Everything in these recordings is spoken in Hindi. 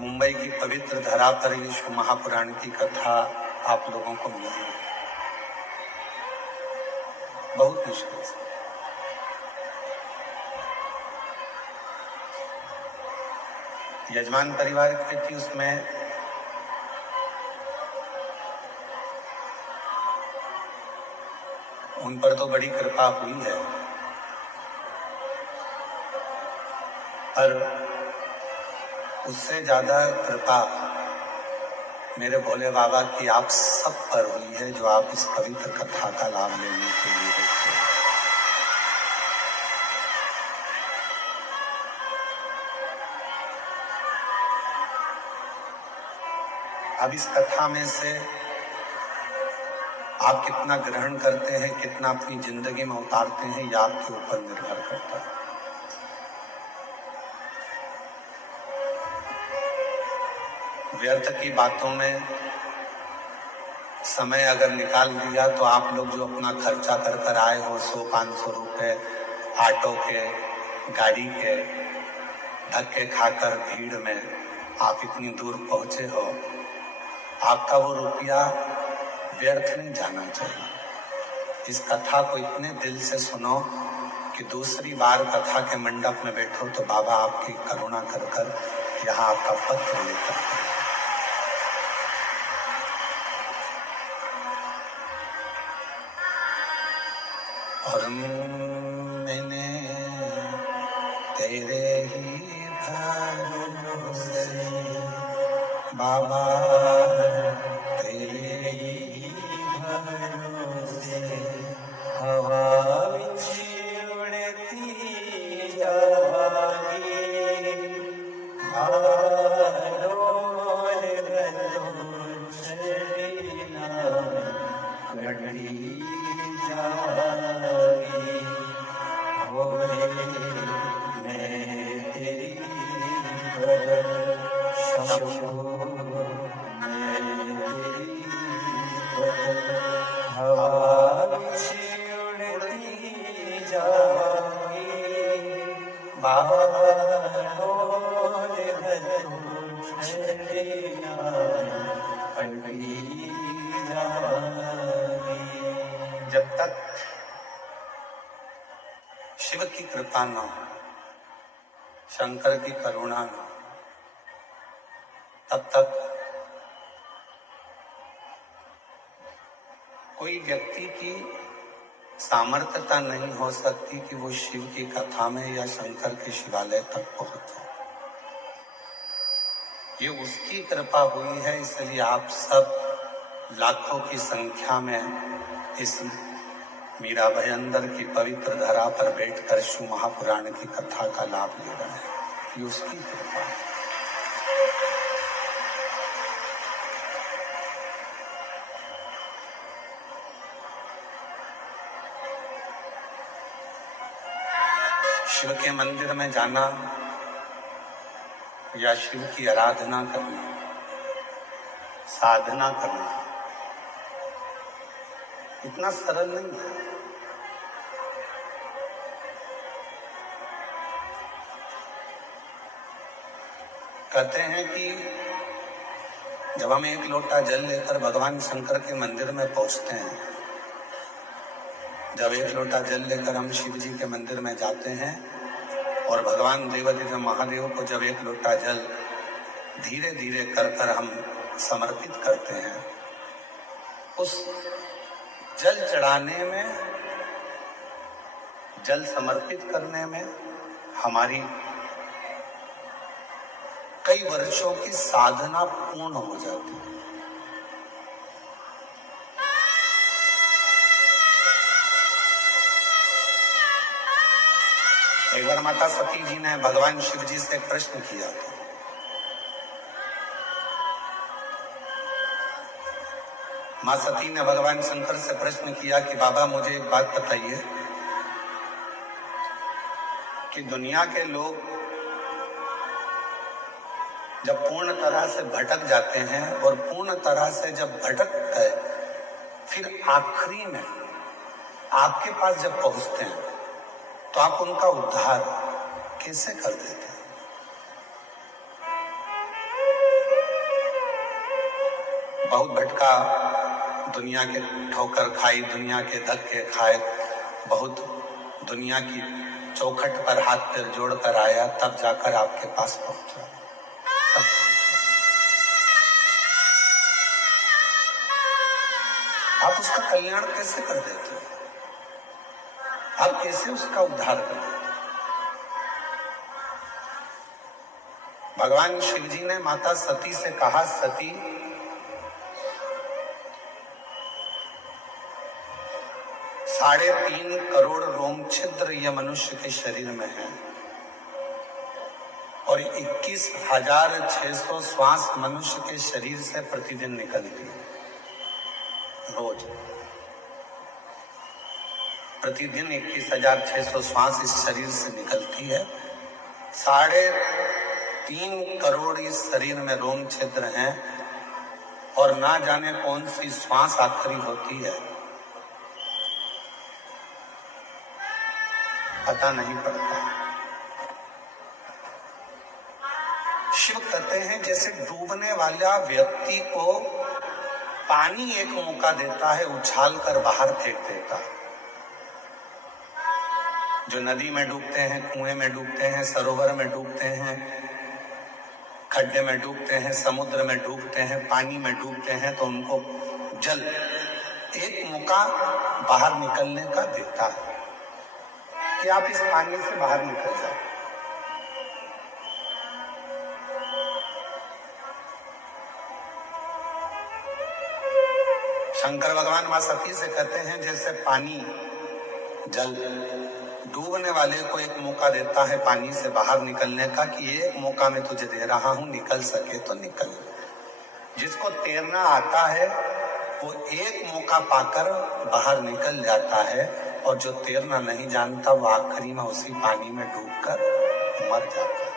मुंबई की पवित्र धरा पर ये शिव महापुराण की कथा आप लोगों को मिली है, बहुत मुश्किल से। यजमान परिवार की थी, उसमें उन पर तो बड़ी कृपा हुई है, पर उससे ज्यादा कृपा मेरे भोले बाबा की आप सब पर हुई है, जो आप इस पवित्र कथा का लाभ लेने के लिए बैठे। अब इस कथा में से आप कितना ग्रहण करते हैं, कितना अपनी जिंदगी में उतारते हैं, ये आपके ऊपर निर्भर करता है। व्यर्थ की बातों में समय अगर निकाल दिया तो आप लोग जो अपना खर्चा कर कर आए हो, 100-500 रुपए ऑटो के, गाड़ी के, धक्के खाकर भीड़ में आप इतनी दूर पहुंचे हो, आपका वो रुपया व्यर्थ नहीं जाना चाहिए। इस कथा को इतने दिल से सुनो कि दूसरी बार कथा के मंडप में बैठो तो बाबा आपकी करुणा कर कर यहाँ आपका पत्र लेकर। और मैंने तेरे ही भरोसे बाबा, तेरे ही भरोसे हवा विच उड़ती जावागी, बालोर गलों छड़ीना कड़ी जावागी। होए मैं तेरी जब तक शिव की कृपा न हो, शंकर की करुणा न हो, तब तक कोई व्यक्ति की सामर्थ्यता नहीं हो सकती कि वो शिव की कथा में या शंकर के शिवालय तक पहुंचे। ये उसकी कृपा हुई है, इसलिए आप सब लाखों की संख्या में इस मीरा भयंदर की पवित्र धरा पर बैठकर शिव महापुराण की कथा का लाभ ले रहे हैं। ये उसकी कृपा है। शिव के मंदिर में जाना या शिव की आराधना करना, साधना करना इतना सरल नहीं है। कहते हैं कि जब हम एक लोटा जल लेकर भगवान शंकर के मंदिर में पहुंचते हैं, जब एक लोटा जल लेकर हम शिव जी के मंदिर में जाते हैं और भगवान देवाधिदेव महादेव को जब एक लोटा जल धीरे धीरे कर कर हम समर्पित करते हैं, उस जल चढ़ाने में, जल समर्पित करने में हमारी कई वर्षों की साधना पूर्ण हो जाती है। एक बार माता सती जी ने भगवान शिव जी से एक प्रश्न किया था। मां सती ने भगवान शंकर से प्रश्न किया कि बाबा मुझे एक बात बताइए कि दुनिया के लोग जब पूर्ण तरह से भटक जाते हैं और पूर्ण तरह से जब भटक गए, फिर आखिरी में आपके पास जब पहुंचते हैं तो आप उनका उद्धार कैसे कर देते हैं? बहुत भटका, दुनिया के ठोकर खाई, दुनिया के धक्के खाए, बहुत दुनिया की चौखट पर हाथ पैर जोड़ कर आया, तब जाकर आपके पास पहुंचा। आप उसका कल्याण कैसे कर देते हो? आप कैसे उसका उद्धार कर देते हो? भगवान शिव जी ने माता सती से कहा, सती ₹3.5 करोड़ रोम छिद्र ये मनुष्य के शरीर में है और 21,600 श्वास मनुष्य के शरीर से प्रतिदिन निकलती है। रोज प्रतिदिन 21,600 श्वास इस शरीर से निकलती है। 3.5 करोड़ इस शरीर में रोम छिद्र हैं और ना जाने कौन सी श्वास आखिरी होती है, पता नहीं पड़ता। शिव कहते हैं जैसे डूबने वाला व्यक्ति को पानी एक मौका देता है, उछाल कर बाहर फेंक देता है। जो नदी में डूबते हैं, कुएं में डूबते हैं, सरोवर में डूबते हैं, खड्डे में डूबते हैं, समुद्र में डूबते हैं, पानी में डूबते हैं, तो उनको जल एक मौका बाहर निकलने का देता है कि आप इस पानी से बाहर निकल जाओ। शंकर भगवान मां सती से कहते हैं जैसे पानी जल डूबने वाले को एक मौका देता है पानी से बाहर निकलने का कि एक मौका मैं तुझे दे रहा हूं, निकल सके तो निकल। जिसको तैरना आता है वो एक मौका पाकर बाहर निकल जाता है और जो तैरना नहीं जानता वो आखिरी में उसी पानी में डूबकर मर जाता है।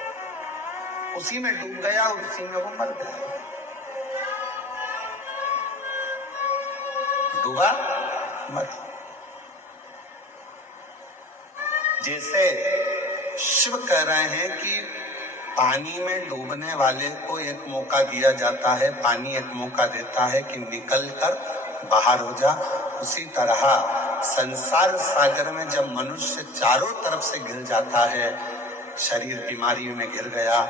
उसी में डूब गया और उसी में वो मर गया। डूबा मर। जैसे शिव कह रहे हैं कि पानी में डूबने वाले को एक मौका दिया जाता है, पानी एक मौका देता है कि निकल कर बाहर हो जा। उसी तरह संसार सागर में जब मनुष्य चारों तरफ से घिर जाता है, शरीर बीमारी में घिर गया,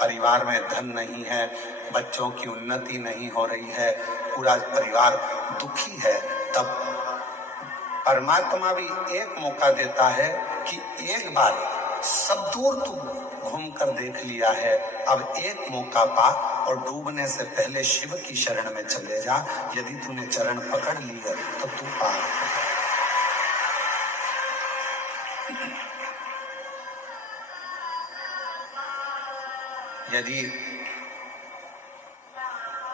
परिवार में धन नहीं है, बच्चों की उन्नति नहीं हो रही है, पूरा परिवार दुखी है, तब परमात्मा भी एक मौका देता है कि एक बार सब दूर तू घूम कर देख लिया है, अब एक मौका पा और डूबने से पहले शिव की शरण में चले जा। यदि तूने चरण पकड़ लिए तो तू पार। यदि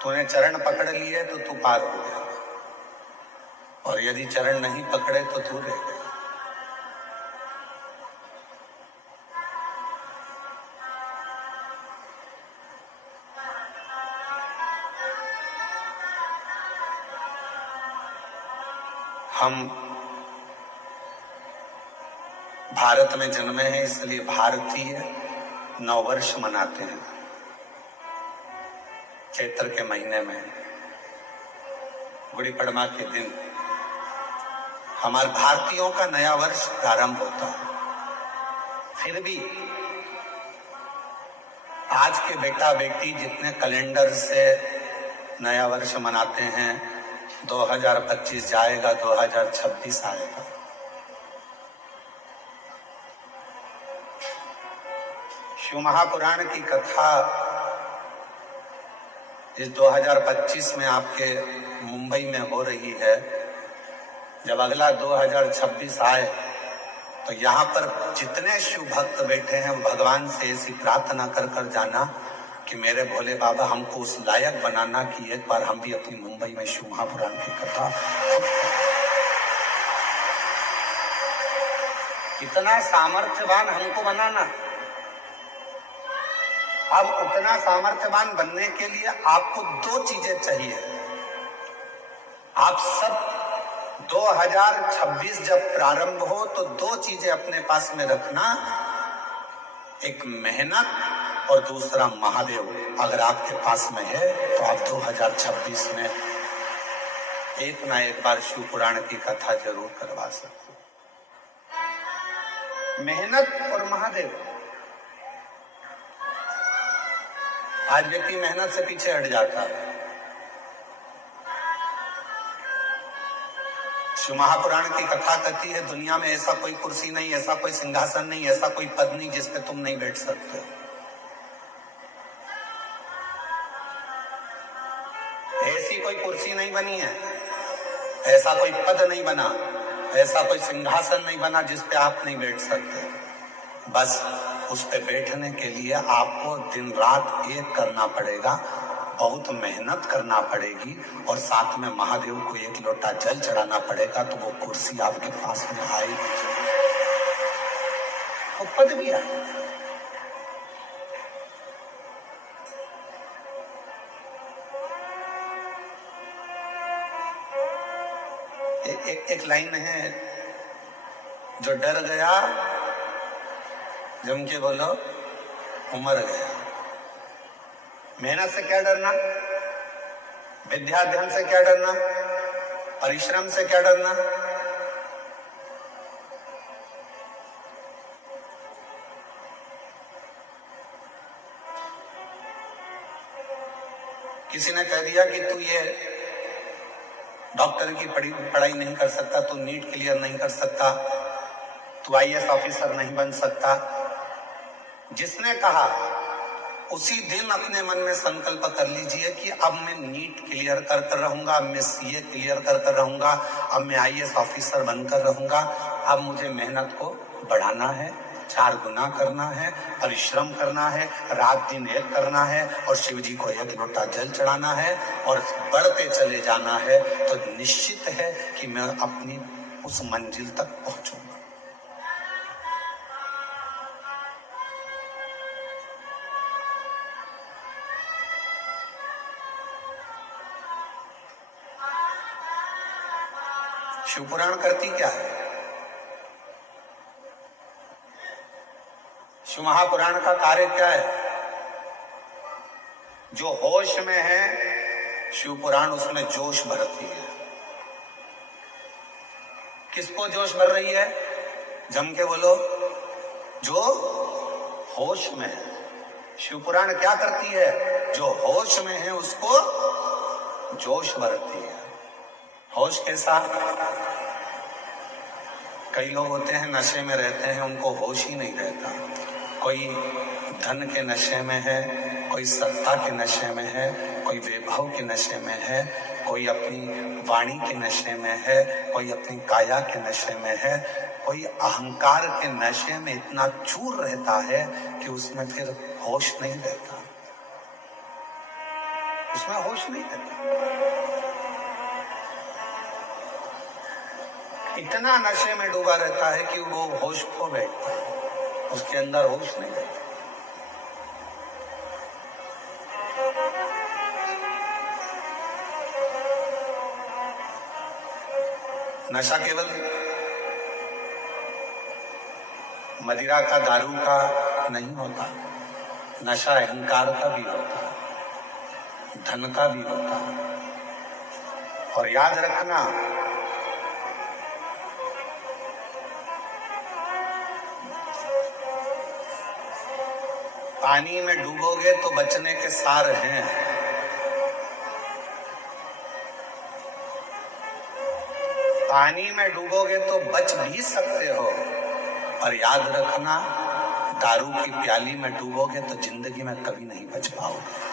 तूने चरण पकड़ लिए तो तू पार हो गया और यदि चरण नहीं पकड़े तो तू रह गया। हम भारत में जन्मे हैं, इसलिए भारतीय नववर्ष मनाते हैं। चैत्र के महीने में गुड़ी पड़वा के दिन हमारे भारतीयों का नया वर्ष प्रारंभ होता है। फिर भी आज के बेटा बेटी जितने कैलेंडर से नया वर्ष मनाते हैं, 2025 जाएगा, 2026 आएगा। शिव महापुराण की कथा इस 2025 में आपके मुंबई में हो रही है। जब अगला 2026 आए तो यहाँ पर जितने शिव भक्त बैठे हैं वो भगवान से ऐसी प्रार्थना कर कर जाना कि मेरे भोले बाबा हमको उस लायक बनाना कि एक बार हम भी अपनी मुंबई में शिव महापुराण की कथा। इतना सामर्थ्यवान हमको बनाना। अब उतना सामर्थ्यवान बनने के लिए आपको 2 चीजें चाहिए। आप सब 2026 जब प्रारंभ हो तो 2 चीजें अपने पास में रखना, एक मेहनत और दूसरा महादेव अगर आपके पास में है तो आप 2026 में एक ना एक बार शिव पुराण की कथा जरूर करवा सकते हो। मेहनत और महादेव। आज व्यक्ति मेहनत से पीछे हट जाता है। शिव महापुराण की कथा कहती है दुनिया में ऐसा कोई कुर्सी नहीं, ऐसा कोई सिंहासन नहीं, ऐसा कोई पद नहीं जिस पे तुम नहीं बैठ सकते। ऐसी कोई कुर्सी नहीं बनी है, ऐसा कोई पद नहीं बना, ऐसा कोई सिंहासन नहीं बना जिस पे आप नहीं बैठ सकते। बस उस पे बैठने के लिए आपको दिन रात एक करना पड़ेगा, बहुत मेहनत करना पड़ेगी और साथ में महादेव को एक लोटा जल चढ़ाना पड़ेगा, तो वो कुर्सी आपके पास में आएगी, वो पद भी आए। एक लाइन है, जो डर गया जम के बोलो उमर गया। मेहनत से क्या डरना, विद्या अध्ययन से क्या डरना, परिश्रम से क्या डरना। किसी ने कह दिया कि तू ये डॉक्टर की पढ़ाई नहीं कर सकता, तू नीट क्लियर नहीं कर सकता, तू आईएएस ऑफिसर नहीं बन सकता। जिसने कहा उसी दिन अपने मन में संकल्प कर लीजिए कि अब मैं नीट क्लियर कर रहूंगा, अब मैं सीए क्लियर कर रहूंगा, अब मैं आईएएस ऑफिसर बनकर रहूंगा। अब मुझे मेहनत को बढ़ाना है, 4 गुना करना है, परिश्रम करना है, रात दिन एक करना है और शिव जी को एक लोटा जल चढ़ाना है और बढ़ते चले जाना है। तो निश्चित है कि मैं अपनी उस मंजिल तक पहुंचूंगा। शिव पुराण करती क्या है? शिव महापुराण का कार्य क्या है? जो होश में है शिव पुराण उसमें जोश भरती है। किसको जोश भर रही है? जम के बोलो, जो होश में है। शिव पुराण क्या करती है? जो होश में है उसको जोश भरती है। होश कैसा? कई लोग होते हैं नशे में रहते हैं, उनको होश ही नहीं रहता। कोई धन के नशे में है, कोई सत्ता के नशे में है, कोई वैभव के नशे में है, कोई अपनी वाणी के नशे में है, कोई अपनी काया के नशे में है, कोई अहंकार के नशे में इतना चूर रहता है कि उसमें फिर होश नहीं रहता, उसमें होश नहीं रहता। इतना नशे में डूबा रहता है कि वो होश खो बैठता है, उसके अंदर होश नहीं रहता। नशा केवल मदिरा का, दारू का नहीं होता, नशा अहंकार का भी होता है, धन का भी होता है। और याद रखना, पानी में डूबोगे तो बचने के सार हैं, पानी में डूबोगे तो बच भी सकते हो। और याद रखना, दारू की प्याली में डूबोगे तो जिंदगी में कभी नहीं बच पाओगे।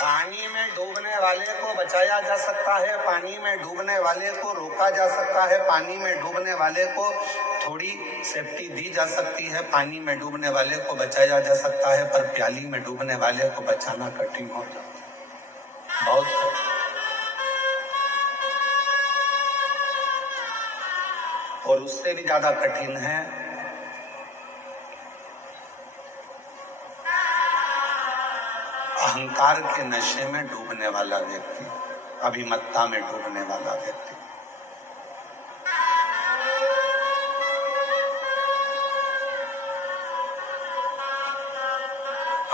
पानी में डूबने वाले को बचाया जा सकता है, पानी में डूबने वाले को रोका जा सकता है, पानी में डूबने वाले को थोड़ी सेफ्टी दी जा सकती है, पानी में डूबने वाले को बचाया जा सकता है, पर प्याली में डूबने वाले को बचाना कठिन हो जाता है, बहुत। और उससे भी ज्यादा कठिन है अहंकार के नशे में डूबने वाला व्यक्ति, अभिमत्ता में डूबने वाला व्यक्ति।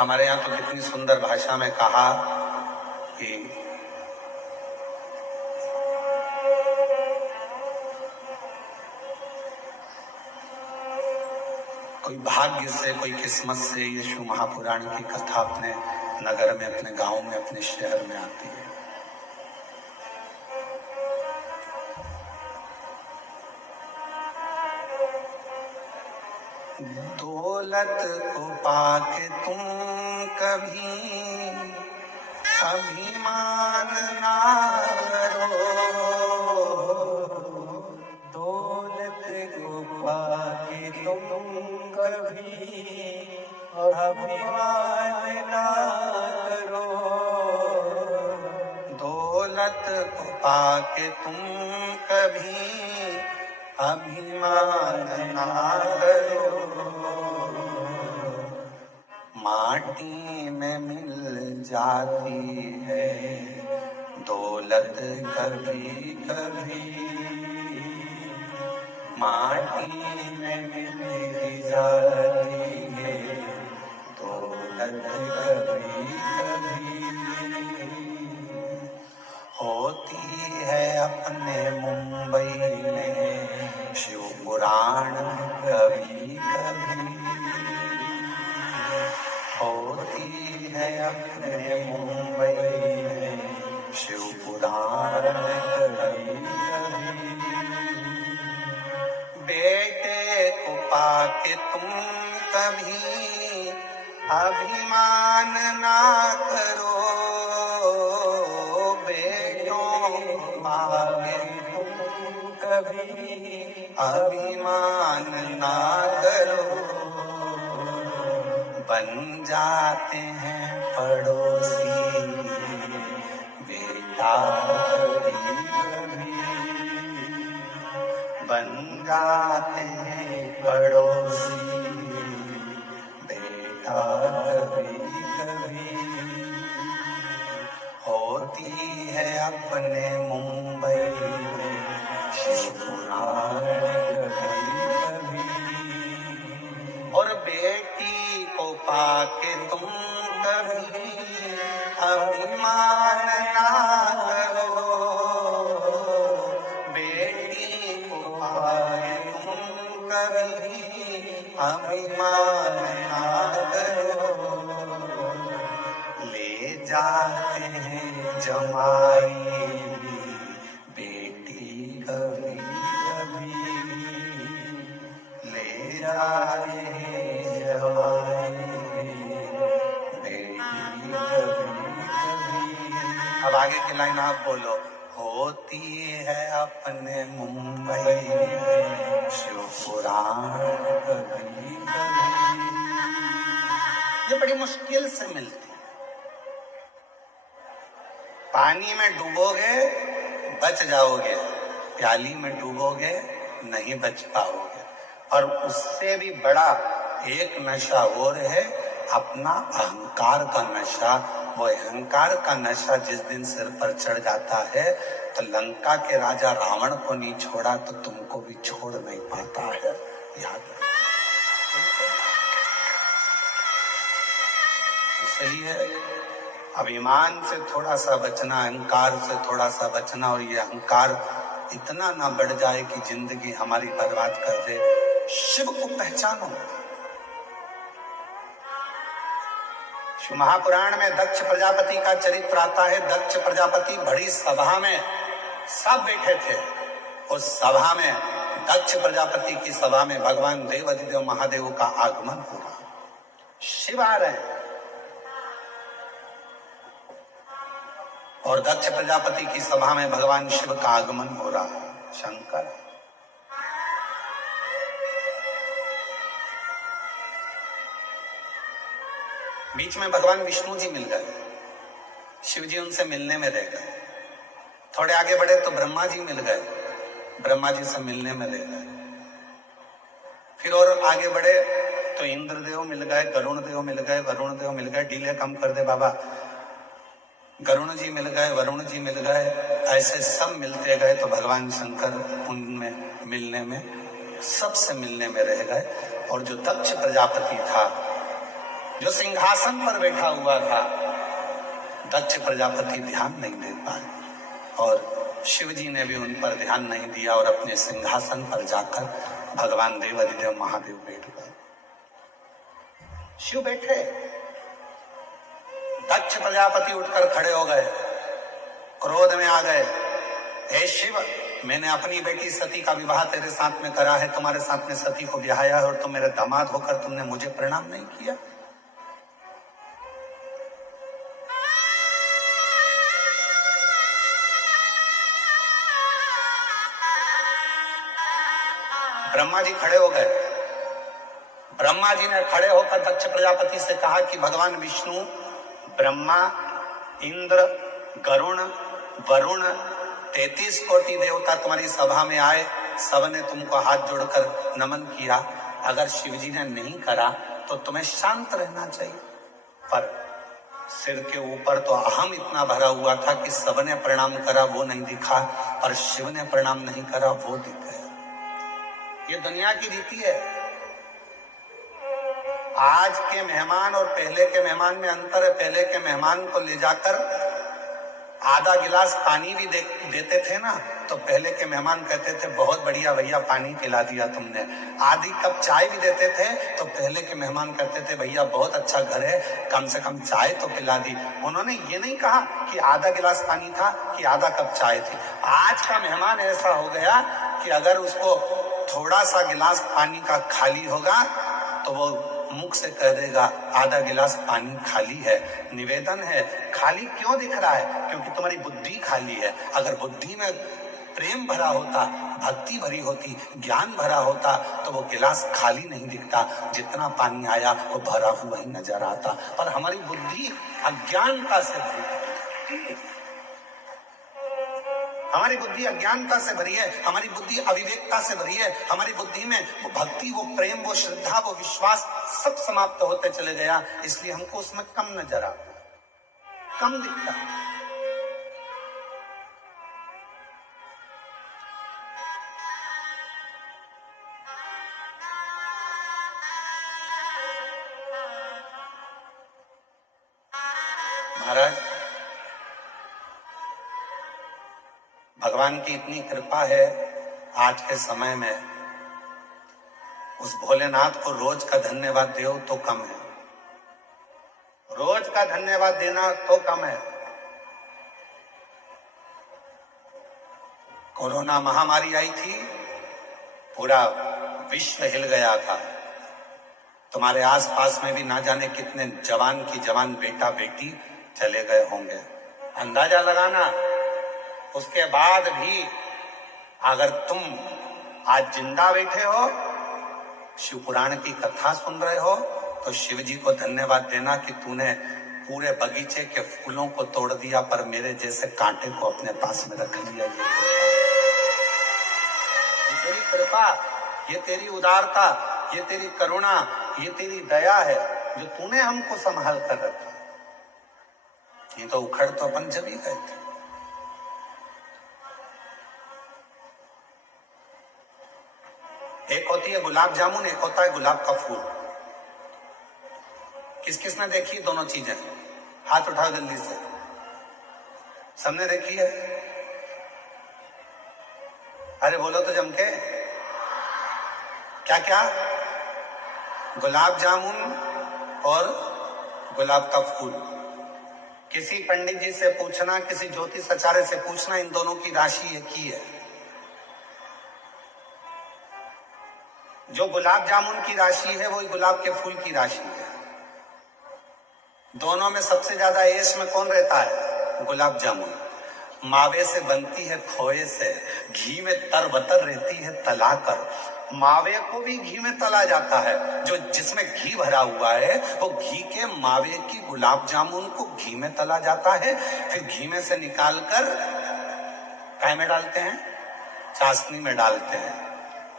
हमारे यहाँ तो कितनी सुंदर भाषा में कहा कि कोई भाग्य से, कोई किस्मत से ये शिव महापुराण की कथा अपने नगर में, अपने गांव में, अपने शहर में आती है। दौलत को पाके तुम कभी अभिमान ना करो, दौलत को पाके तुम कभी अभिमान ना करो, दौलत को पाके तुम कभी अभिमान ना करो। माटी में मिल जाती है दौलत कभी कभी, माटी में मिल जाती है दौलत कभी कभी। होती है अपने मुंबई में शिव पुराण कभी कभी, होती है अपने मुंबई में शिव पुराण कभी कभी। बेटे को पाके तुम कभी अभिमान ना करो, बेटों को पाके तुम कभी अभिमान ना करो। बन जाते हैं पड़ोसी बेटा कभी कभी, बन जाते हैं पड़ोसी बेटा कभी कभी। होती है अपने मुंबई में शिव पुराण कभी कभी, और बेटी को पाके तुम कभी अभिमान ना करो, बेटी को पाके तुम कभी अभिमान ना करो। ले जाते हैं जमाई बेटी कभी कभी, ले जाते हैं जमाई बेटी कभी कभी। अब आगे की लाइन आप बोलो। होती है अपने मुंबई में शिव पुराण कभी कभी। ये बड़ी मुश्किल से मिलती। पानी में डूबोगे बच जाओगे, प्याली में डूबोगे नहीं बच पाओगे। और उससे भी बड़ा एक नशा और है अपना अहंकार का नशा। वो अहंकार का नशा जिस दिन सिर पर चढ़ जाता है तो लंका के राजा रावण को नहीं छोड़ा तो तुमको भी छोड़ नहीं पाता है, याद रखो। इसलिए अभिमान से थोड़ा सा बचना, अहंकार से थोड़ा सा बचना, और ये अहंकार इतना ना बढ़ जाए कि जिंदगी हमारी बर्बाद कर दे। शिव को पहचानो। शिव महापुराण में दक्ष प्रजापति का चरित्र आता है। दक्ष प्रजापति बड़ी सभा में सब बैठे थे। उस सभा में, दक्ष प्रजापति की सभा में भगवान देव अधिदेव महादेव का आगमन हो रहा, शिव आ रहे हैं। और दक्ष प्रजापति की सभा में भगवान शिव का आगमन हो रहा है, शंकर। बीच में भगवान विष्णु जी मिल गए, शिव जी उनसे मिलने में रह गए। थोड़े आगे बढ़े तो ब्रह्मा जी मिल गए, ब्रह्मा जी से मिलने में रह गए। फिर और आगे बढ़े तो इंद्रदेव मिल गए, गरुण देव मिल गए, वरुण देव मिल गए। डीले कम कर दे बाबा। गरुण जी मिल गए, वरुण जी मिल गए, ऐसे सब मिलते गए तो भगवान शंकर उनमें मिलने में, सबसे मिलने में रह गए। और जो दक्ष प्रजापति था जो सिंहासन पर बैठा हुआ था, दक्ष प्रजापति ध्यान नहीं दे पाए और शिव जी ने भी उन पर ध्यान नहीं दिया और अपने सिंहासन पर जाकर भगवान देव अधिदेव महादेव बैठ गए। शिव बैठे, दक्ष प्रजापति उठकर खड़े हो गए, क्रोध में आ गए, हे शिव, मैंने अपनी बेटी सती का विवाह तेरे साथ में करा है, तुम्हारे साथ में सती को ब्याया है और तुम मेरे दामाद होकर तुमने मुझे प्रणाम नहीं किया। ब्रह्मा जी खड़े हो गए। ब्रह्मा जी ने खड़े होकर दक्ष प्रजापति से कहा कि भगवान विष्णु, ब्रह्मा, इंद्र, गरुण, वरुण, 33 कोटि देवता तुम्हारी सभा में आए, सबने तुमको हाथ जोड़कर नमन किया। अगर शिव जी ने नहीं करा तो तुम्हें शांत रहना चाहिए, पर सिर के ऊपर तो अहम इतना भरा हुआ था कि सबने प्रणाम करा वो नहीं दिखा और शिव ने प्रणाम नहीं करा वो दिख गया। ये दुनिया की रीति है। आज के मेहमान और पहले के मेहमान में अंतर है। पहले के मेहमान को ले जाकर आधा गिलास पानी भी देते थे ना, तो पहले के मेहमान कहते थे बहुत बढ़िया भैया पानी पिला दिया तुमने। आधी कप चाय भी देते थे तो पहले के मेहमान कहते थे भैया बहुत अच्छा घर है, कम से कम चाय तो पिला दी। उन्होंने ये नहीं कहा कि आधा गिलास पानी था कि आधा कप चाय थी। आज का मेहमान ऐसा हो गया कि अगर उसको थोड़ा सा गिलास पानी का खाली होगा तो वो मुख से कह देगा आधा गिलास पानी खाली है। निवेदन है, खाली क्यों दिख रहा है? क्योंकि तुम्हारी बुद्धि खाली है। अगर बुद्धि में प्रेम भरा होता, भक्ति भरी होती, ज्ञान भरा होता तो वो गिलास खाली नहीं दिखता, जितना पानी आया वो भरा हुआ ही नजर आता। पर हमारी बुद्धि अज्ञानता से भरी, हमारी बुद्धि अज्ञानता से भरी है, हमारी बुद्धि अविवेकता से भरी है। हमारी बुद्धि में वो भक्ति, वो प्रेम, वो श्रद्धा, वो विश्वास सब समाप्त होते चले गया, इसलिए हमको उसमें कम नजर आता, कम दिखता। महाराज, भगवान की इतनी कृपा है आज के समय में, उस भोलेनाथ को रोज का धन्यवाद दो तो कम है, रोज का धन्यवाद देना तो कम है। कोरोना महामारी आई थी, पूरा विश्व हिल गया था। तुम्हारे आसपास में भी ना जाने कितने जवान की जवान बेटा बेटी चले गए होंगे। अंदाजा लगाना, उसके बाद भी अगर तुम आज जिंदा बैठे हो, शिव पुराण की कथा सुन रहे हो, तो शिव जी को धन्यवाद देना कि तूने पूरे बगीचे के फूलों को तोड़ दिया पर मेरे जैसे कांटे को अपने पास में रख लिया। ये तेरी कृपा, ये तेरी उदारता, ये तेरी करुणा, ये तेरी दया है जो तूने हमको संभाल कर रखा। ये तो उखड़ तो अपन जब ही गए थे। एक होती है गुलाब जामुन, एक होता है गुलाब का फूल। किस किसने देखी दोनों चीजें? हाथ उठाओ जल्दी से। सबने देखी है? अरे बोलो तो जम के। क्या क्या? गुलाब जामुन और गुलाब का फूल। किसी पंडित जी से पूछना, किसी ज्योतिष आचार्य से पूछना, इन दोनों की राशि एक ही है। जो गुलाब जामुन की राशि है वही गुलाब के फूल की राशि है। दोनों में सबसे ज्यादा एश में कौन रहता है? गुलाब जामुन। मावे से बनती है खोए से, घी में तरबतर रहती है तलाकर। मावे को भी घी में तला जाता है, जो जिसमें घी भरा हुआ है वो घी के मावे की गुलाब जामुन को घी में तला जाता है, फिर घी में से निकालकर काय में डालते हैं? चाशनी में डालते हैं।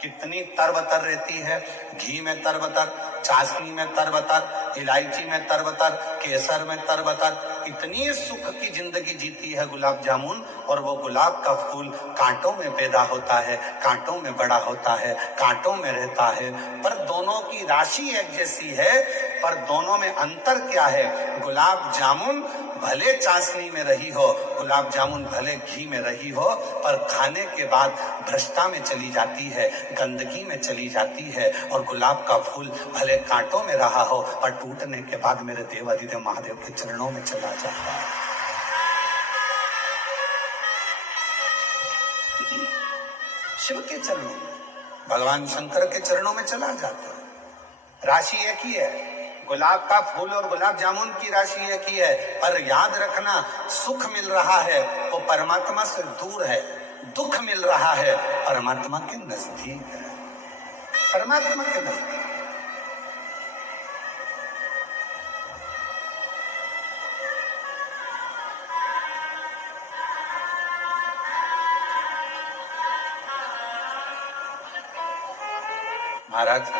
कितनी तरबतर रहती है, घी में तरबतर, चाशनी में तरबतर, इलायची में तरबतर, केसर में तरबतर, इतनी सुख की जिंदगी जीती है गुलाब जामुन, और वो गुलाब का फूल कांटों में पैदा होता है, कांटों में बड़ा होता है, कांटों में रहता है, पर दोनों की राशि एक जैसी है, पर दोनों में अंतर क्या है? गुलाब जामुन भले चाशनी में रही हो, गुलाब जामुन भले घी में रही हो, पर खाने के बाद भ्रष्टा में चली जाती है, गंदगी में चली जाती है, और गुलाब का फूल भले कांटों में रहा हो, पर टूटने के बाद मेरे देव अधिदेव महादेव के चरणों में चला जाता है। शिव के चरणों में, भगवान शंकर के चरणों में चला जाता है। राशि एक ही है, गुलाब का फूल और गुलाब जामुन की राशि एक ही है, पर याद रखना, सुख मिल रहा है वो परमात्मा से दूर है, दुख मिल रहा है परमात्मा के नजदीक है, परमात्मा के नजदीक। महाराज,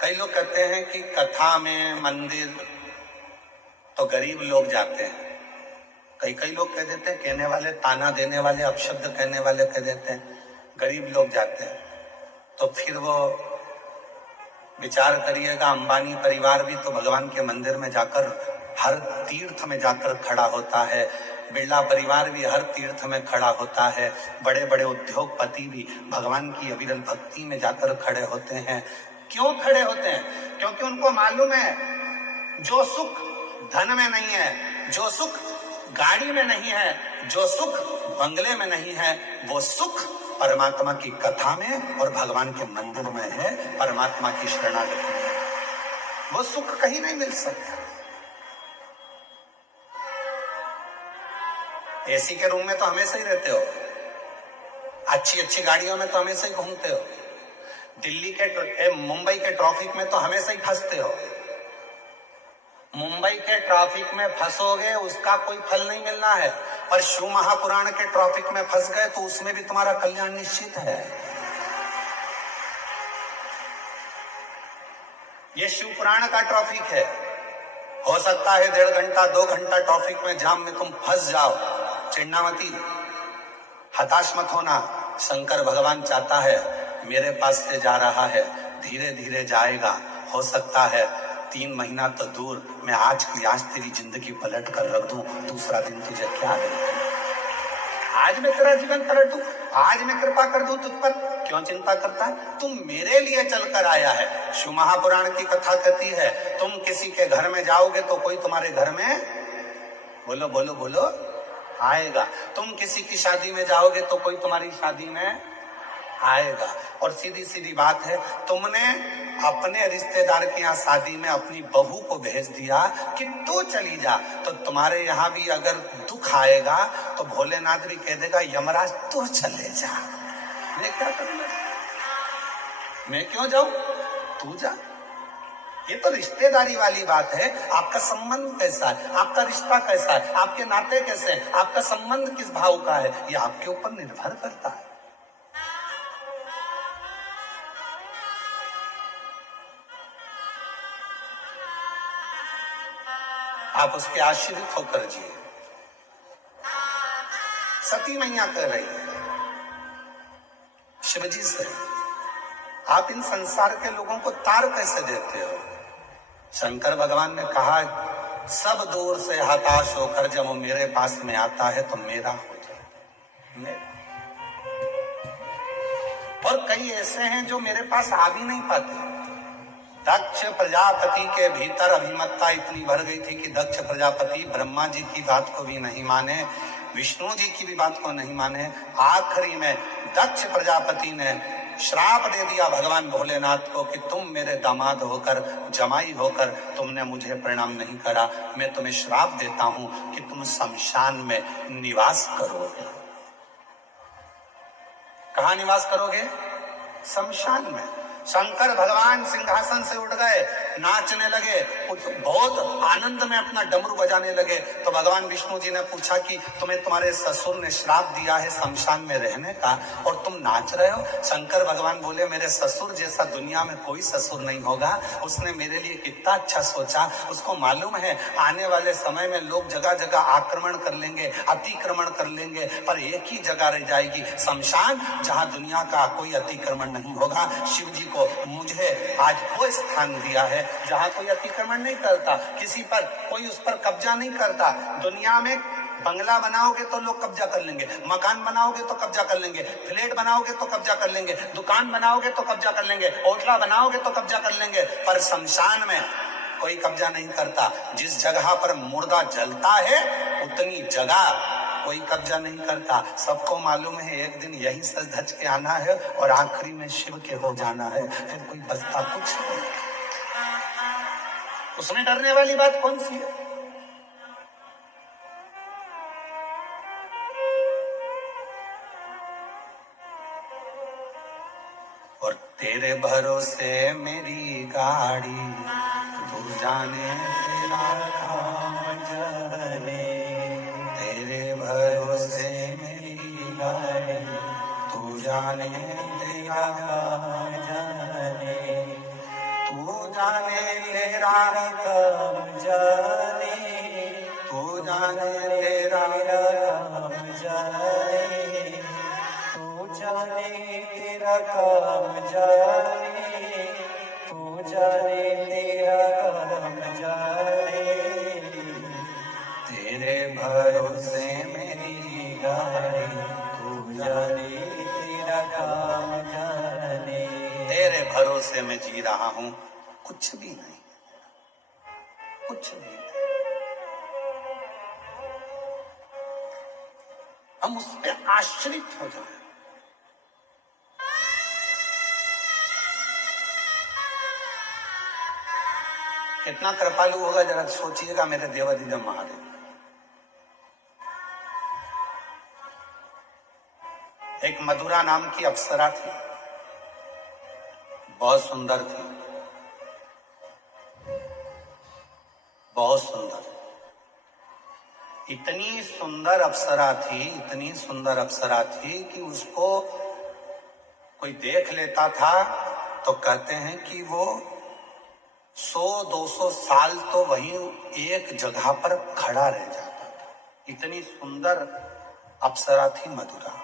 कई लोग कहते हैं कि कथा में मंदिर तो गरीब लोग जाते हैं, कई लोग कह देते हैं, कहने वाले, ताना देने वाले, अपशब्द कहने वाले कह देते हैं गरीब लोग जाते हैं। तो फिर वो विचार करिएगा, अंबानी परिवार भी तो भगवान के मंदिर में जाकर, हर तीर्थ में जाकर खड़ा होता है, बिरला परिवार भी हर तीर्थ में खड़ा होता है, बड़े बड़े उद्योगपति भी भगवान की अविरल भक्ति में जाकर खड़े होते हैं। क्यों खड़े होते हैं? क्योंकि उनको मालूम है जो सुख धन में नहीं है, जो सुख गाड़ी में नहीं है, जो सुख बंगले में नहीं है, वो सुख परमात्मा की कथा में और भगवान के मंदिर में है, परमात्मा की शरणागति में। वो सुख कहीं नहीं मिल सकता। एसी के रूम में तो हमेशा ही रहते हो, अच्छी अच्छी गाड़ियों में तो हमेशा ही घूमते हो, दिल्ली के मुंबई के ट्रैफिक में तो हमेशा ही फंसते हो। मुंबई के ट्रैफिक में फंसोगे उसका कोई फल नहीं मिलना है, पर शिव महापुराण के ट्रैफिक में फंस गए तो उसमें भी तुम्हारा कल्याण निश्चित है। ये शिव पुराण का ट्रैफिक है, हो सकता है 1.5 घंटा 2 घंटा ट्रैफिक में जाम में तुम फंस जाओ, चिढ़ना मती, हताश मत होना। शंकर भगवान चाहता है, मेरे पास से जा रहा है, धीरे धीरे जाएगा, हो सकता है 3 महीना तो दूर, मैं आज की आज तेरी जिंदगी पलट कर रख दूं, दूसरा दिन तुझे क्या दे, आज मैं तेरा जीवन पलट दूं, आज मैं कृपा कर दूं तुझ पर, क्यों चिंता करता है? तुम मेरे लिए चलकर आया है। शिव महापुराण की कथा कहती है, तुम किसी के घर में जाओगे तो कोई तुम्हारे घर में, बोलो बोलो बोलो, आएगा। तुम किसी की शादी में जाओगे तो कोई तुम्हारी शादी में आएगा। और सीधी सीधी बात है, तुमने अपने रिश्तेदार के यहाँ शादी में अपनी बहू को भेज दिया कि तू चली जा, तो तुम्हारे यहाँ भी अगर दुख आएगा तो भोलेनाथ भी कह देगा, यमराज तू चले जा, मैं क्या करूंगा, मैं क्यों जाऊं, तू जा। ये तो रिश्तेदारी वाली बात है। आपका संबंध कैसा है, आपका रिश्ता कैसा है, आपके नाते कैसे हैं, आपका संबंध किस भाव का है, ये आपके ऊपर निर्भर करता है। आप उसके आश्रित होकर जिए। सती मैया कह रही है शिवजी से, आप इन संसार के लोगों को तार कैसे देते हो? शंकर भगवान ने कहा, सब दूर से हताश होकर जब वो मेरे पास में आता है तो मेरा हो जाए। और कई ऐसे हैं जो मेरे पास आ भी नहीं पाते। दक्ष प्रजापति के भीतर अभिमत्ता इतनी भर गई थी कि दक्ष प्रजापति ब्रह्मा जी की बात को भी नहीं माने, विष्णु जी की भी बात को नहीं माने। आखिरी में दक्ष प्रजापति ने श्राप दे दिया भगवान भोलेनाथ को कि तुम मेरे दामाद होकर, जमाई होकर तुमने मुझे प्रणाम नहीं करा, मैं तुम्हें श्राप देता हूं कि तुम शमशान में निवास करोगे। कहां निवास करोगे? शमशान में। शंकर भगवान सिंहासन से उठ गए, नाचने लगे, बहुत आनंद में अपना डमरू बजाने लगे। तो भगवान विष्णु जी ने पूछा कि तुम्हें तुम्हारे ससुर ने श्राप दिया है शमशान में रहने का और तुम नाच रहे हो? शंकर भगवान बोले, मेरे ससुर जैसा दुनिया में कोई ससुर नहीं होगा। उसने मेरे लिए कितना अच्छा सोचा। उसको मालूम है आने वाले समय में लोग जगह जगह आक्रमण कर लेंगे, अतिक्रमण कर लेंगे, पर एक ही जगह रह जाएगी, शमशान, जहां दुनिया का कोई अतिक्रमण नहीं होगा। शिव जी को मुझे आज वो स्थान दिया है जहां कोई अतिक्रमण नहीं करता, किसी पर कोई उस पर कब्जा नहीं करता। दुनिया में बंगला बनाओगे तो लोग कब्जा कर लेंगे, मकान बनाओगे तो कब्जा कर लेंगे, फ्लैट बनाओगे तो कब्जा कर लेंगे, दुकान बनाओगे तो कब्जा कर लेंगे, होटला बनाओगे तो कब्जा कर लेंगे, पर शमशान में कोई कब्जा नहीं करता। जिस जगह पर मुर्दा जलता है उतनी जगह कोई कब्जा नहीं करता। सबको मालूम है एक दिन यही सज धज के आना है और आखिरी में शिव के हो जाना है, फिर कोई बचता कुछ नहीं। उसमें डरने वाली बात कौन सी है? और तेरे भरोसे मेरी गाड़ी, तू जाने तेरा काम जाने। तेरे भरोसे मेरी गाड़ी, तू जाने तेरा काम जाने। तू जाने तेरा काम जाने, तू जाने तेरा काम जाने, तू जाने तेरा काम जाने, तू जाने तेरा काम जाने। तेरे भरोसे मेरी गाड़ी, तू जाने तेरा काम जाने। तेरे भरोसे में जी रहा हूं, कुछ भी नहीं, कुछ भी नहीं। हम उस पर आश्रित हो जाए। कितना कृपालु होगा जरा सोचिएगा मेरे देवाधिदेव महादेव। एक मधुरा नाम की अप्सरा थी, बहुत सुंदर थी, बहुत सुंदर। इतनी सुंदर अप्सरा थी, इतनी सुंदर अप्सरा थी कि उसको कोई देख लेता था तो कहते हैं कि वो 100-200 साल तो वहीं एक जगह पर खड़ा रह जाता था। इतनी सुंदर अप्सरा थी मधुरा,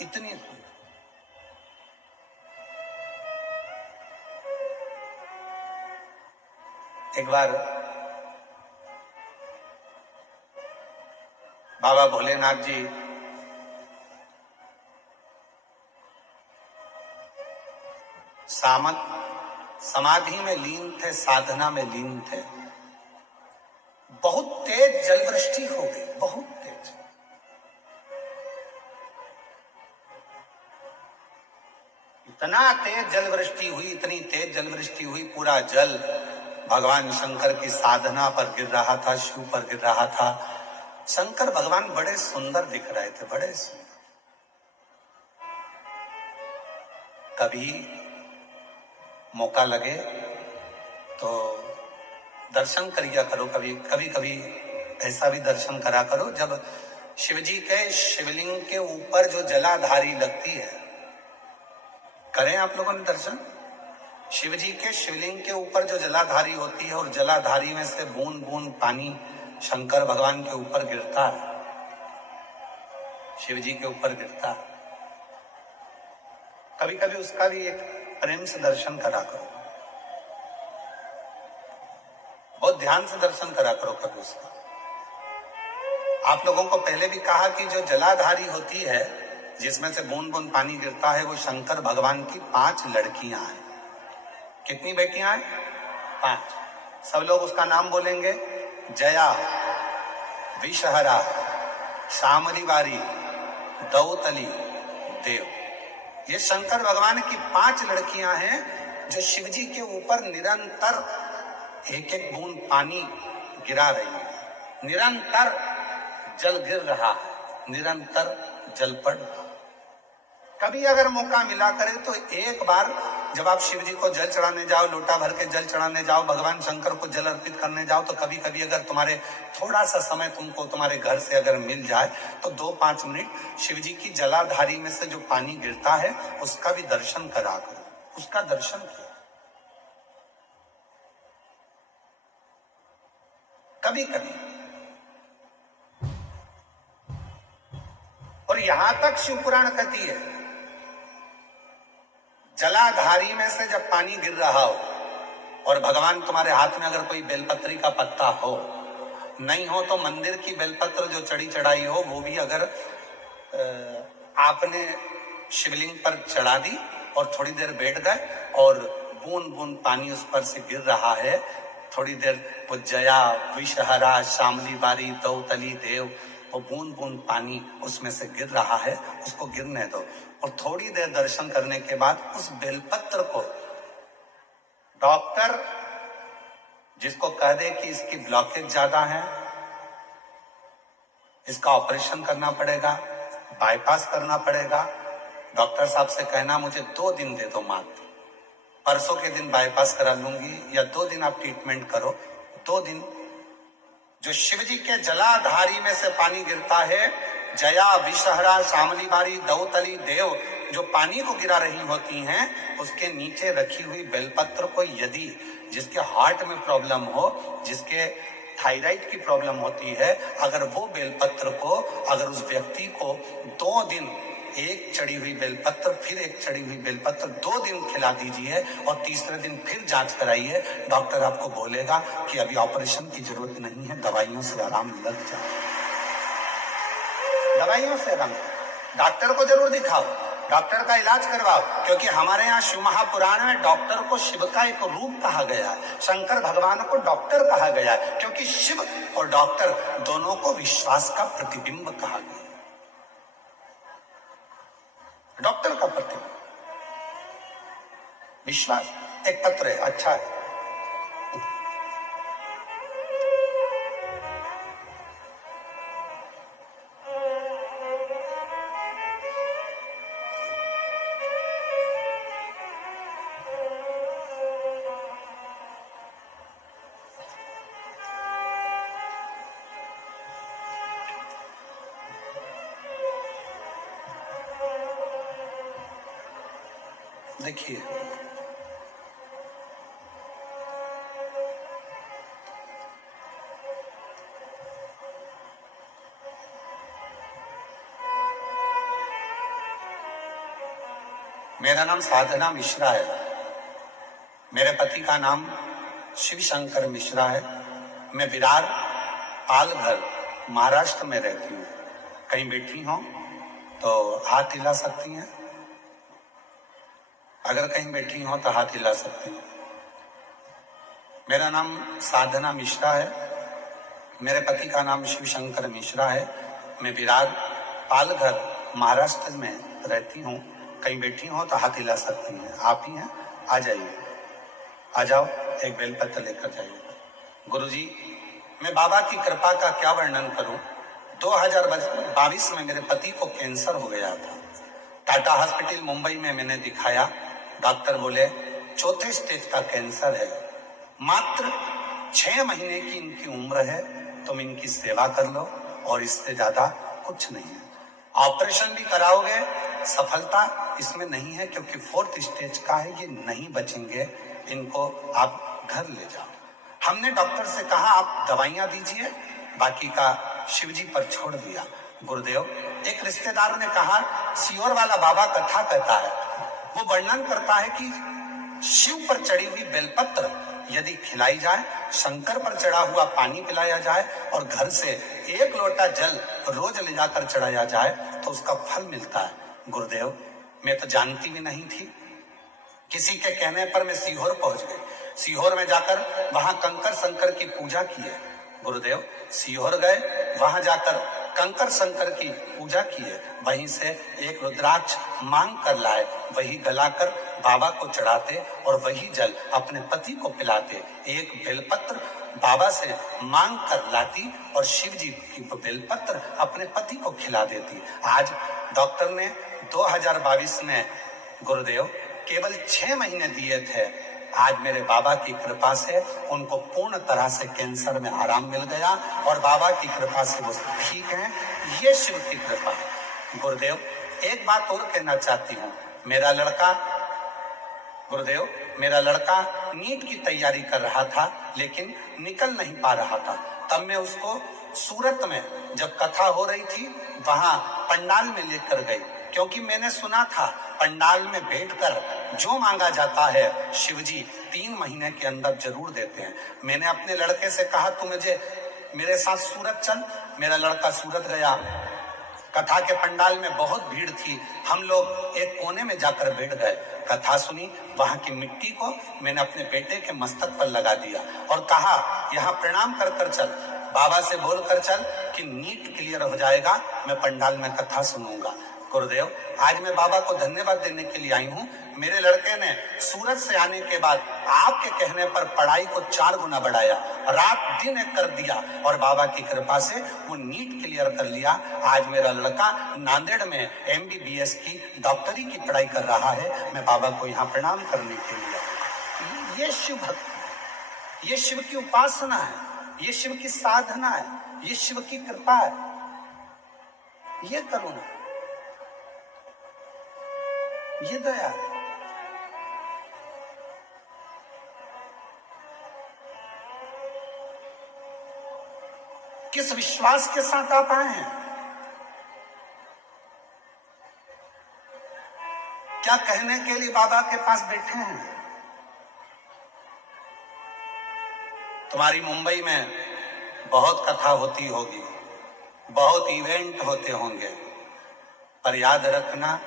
इतनी सुंदर। एक बार बाबा भोलेनाथ जी समाधि में लीन थे, साधना में लीन थे। बहुत तेज जलवृष्टि हो गई, बहुत तेज। इतना तेज जलवृष्टि हुई, इतनी तेज जलवृष्टि हुई, पूरा जल भगवान शंकर की साधना पर गिर रहा था, शिव पर गिर रहा था। शंकर भगवान बड़े सुंदर दिख रहे थे, बड़े सुंदर। कभी मौका लगे तो दर्शन करिया करो, कभी कभी कभी ऐसा भी दर्शन करा करो जब शिवजी के शिवलिंग के ऊपर जो जलाधारी लगती है। करें आप लोगों ने दर्शन? शिवजी के शिवलिंग के ऊपर जो जलाधारी होती है और जलाधारी में से बूंद बूंद पानी शंकर भगवान के ऊपर गिरता है, शिवजी के ऊपर गिरता है। कभी कभी उसका भी एक प्रेम से दर्शन करा करो, बहुत ध्यान से दर्शन करा करो कभी उसका। आप लोगों को पहले भी कहा कि जो जलाधारी होती है जिसमें से बूंद बूंद पानी गिरता है, वो शंकर भगवान की 5 लड़कियां हैं। कितनी बेटियां हैं? 5। सब लोग उसका नाम बोलेंगे। जया, विषहरा, शामलीवारी, दौतली, देव। ये शंकर भगवान की 5 लड़कियां हैं जो शिवजी के ऊपर निरंतर एक एक बूंद पानी गिरा रही है। निरंतर जल गिर रहा है, निरंतर जल पड़ रहा है। कभी अगर मौका मिला करे तो एक बार जब आप शिव जी को जल चढ़ाने जाओ, लोटा भर के जल चढ़ाने जाओ, भगवान शंकर को जल अर्पित करने जाओ, तो कभी कभी अगर तुम्हारे थोड़ा सा समय तुमको तुम्हारे घर से अगर मिल जाए तो 2-5 मिनट शिव जी की जलाधारी में से जो पानी गिरता है उसका भी दर्शन करा करो, उसका दर्शन किया कभी कभी। और यहां तक शिव पुराण कहती है, जलाधारी में से जब पानी गिर रहा हो और भगवान तुम्हारे हाथ में अगर कोई बेलपत्री का पत्ता हो, नहीं हो तो मंदिर की बेलपत्र जो चढ़ी चढ़ाई हो वो भी अगर आपने शिवलिंग पर चढ़ा दी और थोड़ी देर बैठ गए और बूंद बूंद पानी उस पर से गिर रहा है, थोड़ी देर वो जया विषहरा शामली बारी दौतली देव, वो बूंद बूंद पानी उसमें से गिर रहा है, उसको गिरने दो। और थोड़ी देर दर्शन करने के बाद उस बेलपत्र को डॉक्टर जिसको कह दे कि इसकी ब्लॉकेज ज्यादा है, इसका ऑपरेशन करना पड़ेगा, बाईपास करना पड़ेगा, डॉक्टर साहब से कहना मुझे 2 दिन दे दो मात्र, परसों के दिन बाईपास करा लूंगी, या 2 दिन आप ट्रीटमेंट करो। 2 दिन जो शिव जी के जलाधारी में से पानी गिरता है, जया विषहरा शामली बारी दौतली देव, जो पानी को गिरा रही होती हैं, उसके नीचे रखी हुई बेलपत्र को यदि जिसके हार्ट में प्रॉब्लम हो, जिसके थायराइड की प्रॉब्लम होती है, अगर वो बेलपत्र को अगर उस व्यक्ति को 2 दिन एक चढ़ी हुई बेलपत्र फिर एक चढ़ी हुई बेलपत्र 2 दिन खिला दीजिए और तीसरे दिन फिर जांच कराइए, डॉक्टर आपको बोलेगा कि अभी ऑपरेशन की जरूरत नहीं है, दवाइयों से आराम लग जाए, दवाइयों से आराम। डॉक्टर को जरूर दिखाओ, डॉक्टर का इलाज करवाओ, क्योंकि हमारे यहाँ शिव महापुराण में डॉक्टर को शिव का एक रूप कहा गया है, शंकर भगवान को डॉक्टर कहा गया है, क्योंकि शिव और डॉक्टर दोनों को विश्वास का प्रतिबिंब कहा गया। डॉक्टर का प्रतिबिंब विश्वास। एक पत्र है, अच्छा है, देखिए मेरा नाम साधना मिश्रा है, मेरे पति का नाम शिव शंकर मिश्रा है। मैं विरार पालघर महाराष्ट्र में रहती हूँ। कहीं बैठी हो तो हाथ हिला सकती हैं, अगर कहीं बैठी हो तो हाथ हिला सकती हैं। मेरा नाम साधना मिश्रा है, मेरे पति का नाम शिव शंकर मिश्रा है। मैं विरार पालघर महाराष्ट्र में रहती हूँ। कहीं बैठी हो तो हाथ हिला सकती हैं। आप ही हैं, आ जाइए, आ जाओ, एक बेलपत्र लेकर जाइए। गुरुजी, मैं बाबा की कृपा का क्या वर्णन करूं। 2022 में मेरे पति को कैंसर हो गया था। टाटा हॉस्पिटल मुंबई में मैंने दिखाया, डॉक्टर बोले 4थे स्टेज का कैंसर है, मात्र 6 महीने की इनकी उम्र है, तुम इनकी सेवा कर लो और इससे ज्यादा कुछ नहीं है। ऑपरेशन भी कराओगे, सफलता इसमें नहीं है, क्योंकि 4th स्टेज का है, ये नहीं बचेंगे, इनको आप घर ले जाओ। हमने डॉक्टर से कहा आप दवाइयां दीजिए, बाकी का शिव जी पर छोड़ दिया। गुरुदेव, एक रिश्तेदार ने कहा सीहोर वाला बाबा कथा कहता है, वो वर्णन करता है कि शिव पर चढ़ी हुई बेलपत्र यदि खिलाई जाए, शंकर पर चढ़ा हुआ पानी पिलाया जाए और घर से 1 लोटा जल रोज ले जाकर चढ़ाया जाए तो उसका फल मिलता है। गुरुदेव, मैं तो जानती भी नहीं थी, किसी के कहने पर मैं सीहोर पहुंच गई। सीहोर में जाकर वहां कंकर शंकर की पूजा की है। गुरुदेव, सीहोर गए, वहां जाकर कंकर शंकर की पूजा की है, वहीं से एक रुद्राक्ष मांग कर लाए, वही गलाकर बाबा को चढ़ाते और वही जल अपने पति को पिलाते। एक बेलपत्र बाबा से मांग कर लाती और शिव जी की बेलपत्र अपने पति को खिला देती। आज डॉक्टर ने 2022 में गुरुदेव केवल 6 महीने दिए थे। आज मेरे बाबा की कृपा से उनको पूर्ण तरह से कैंसर में आराम मिल गया और बाबा की कृपा से वो ठीक हैं। ये शिव की कृपा। गुरुदेव एक बात और कहना चाहती हूँ, मेरा लड़का गुरुदेव मेरा लड़का नीट की तैयारी कर रहा था लेकिन निकल नहीं पा रहा था। तब मैं उसको सूरत में जब कथा हो रही थी वहां पंडाल में लेकर गई, क्योंकि मैंने सुना था पंडाल में बैठकर जो मांगा जाता है शिवजी 3 महीने के अंदर जरूर देते हैं। मैंने अपने लड़के से कहा तू मुझे मेरे साथ सूरत चल। मेरा लड़का सूरत गया। कथा के पंडाल में बहुत भीड़ थी। हम लोग एक कोने में जाकर बैठ गए, कथा सुनी। वहां की मिट्टी को मैंने अपने बेटे के मस्तक पर लगा दिया और कहा यहाँ प्रणाम कर कर चल, बाबा से बोल कर चल कि नीट क्लियर हो जाएगा, मैं पंडाल में कथा सुनूंगा। गुरुदेव आज मैं बाबा को धन्यवाद देने के लिए आई हूँ। मेरे लड़के ने सूरत से आने के बाद आपके कहने पर पढ़ाई को 4 गुना बढ़ाया, रात दिन एक कर दिया और बाबा की कृपा से वो नीट क्लियर कर लिया। आज मेरा लड़का नांदेड़ में MBBS की डॉक्टरी की पढ़ाई कर रहा है। मैं बाबा को यहाँ प्रणाम करने के लिए आया। ये शिव भक्ति, ये शिव की उपासना है, ये शिव की साधना है, ये शिव की कृपा है, ये करुणा, ये दया है। किस विश्वास के साथ आप आए हैं? क्या कहने के लिए बाबा के पास बैठे हैं? तुम्हारी मुंबई में बहुत कथा होती होगी, बहुत इवेंट होते होंगे, पर याद रखना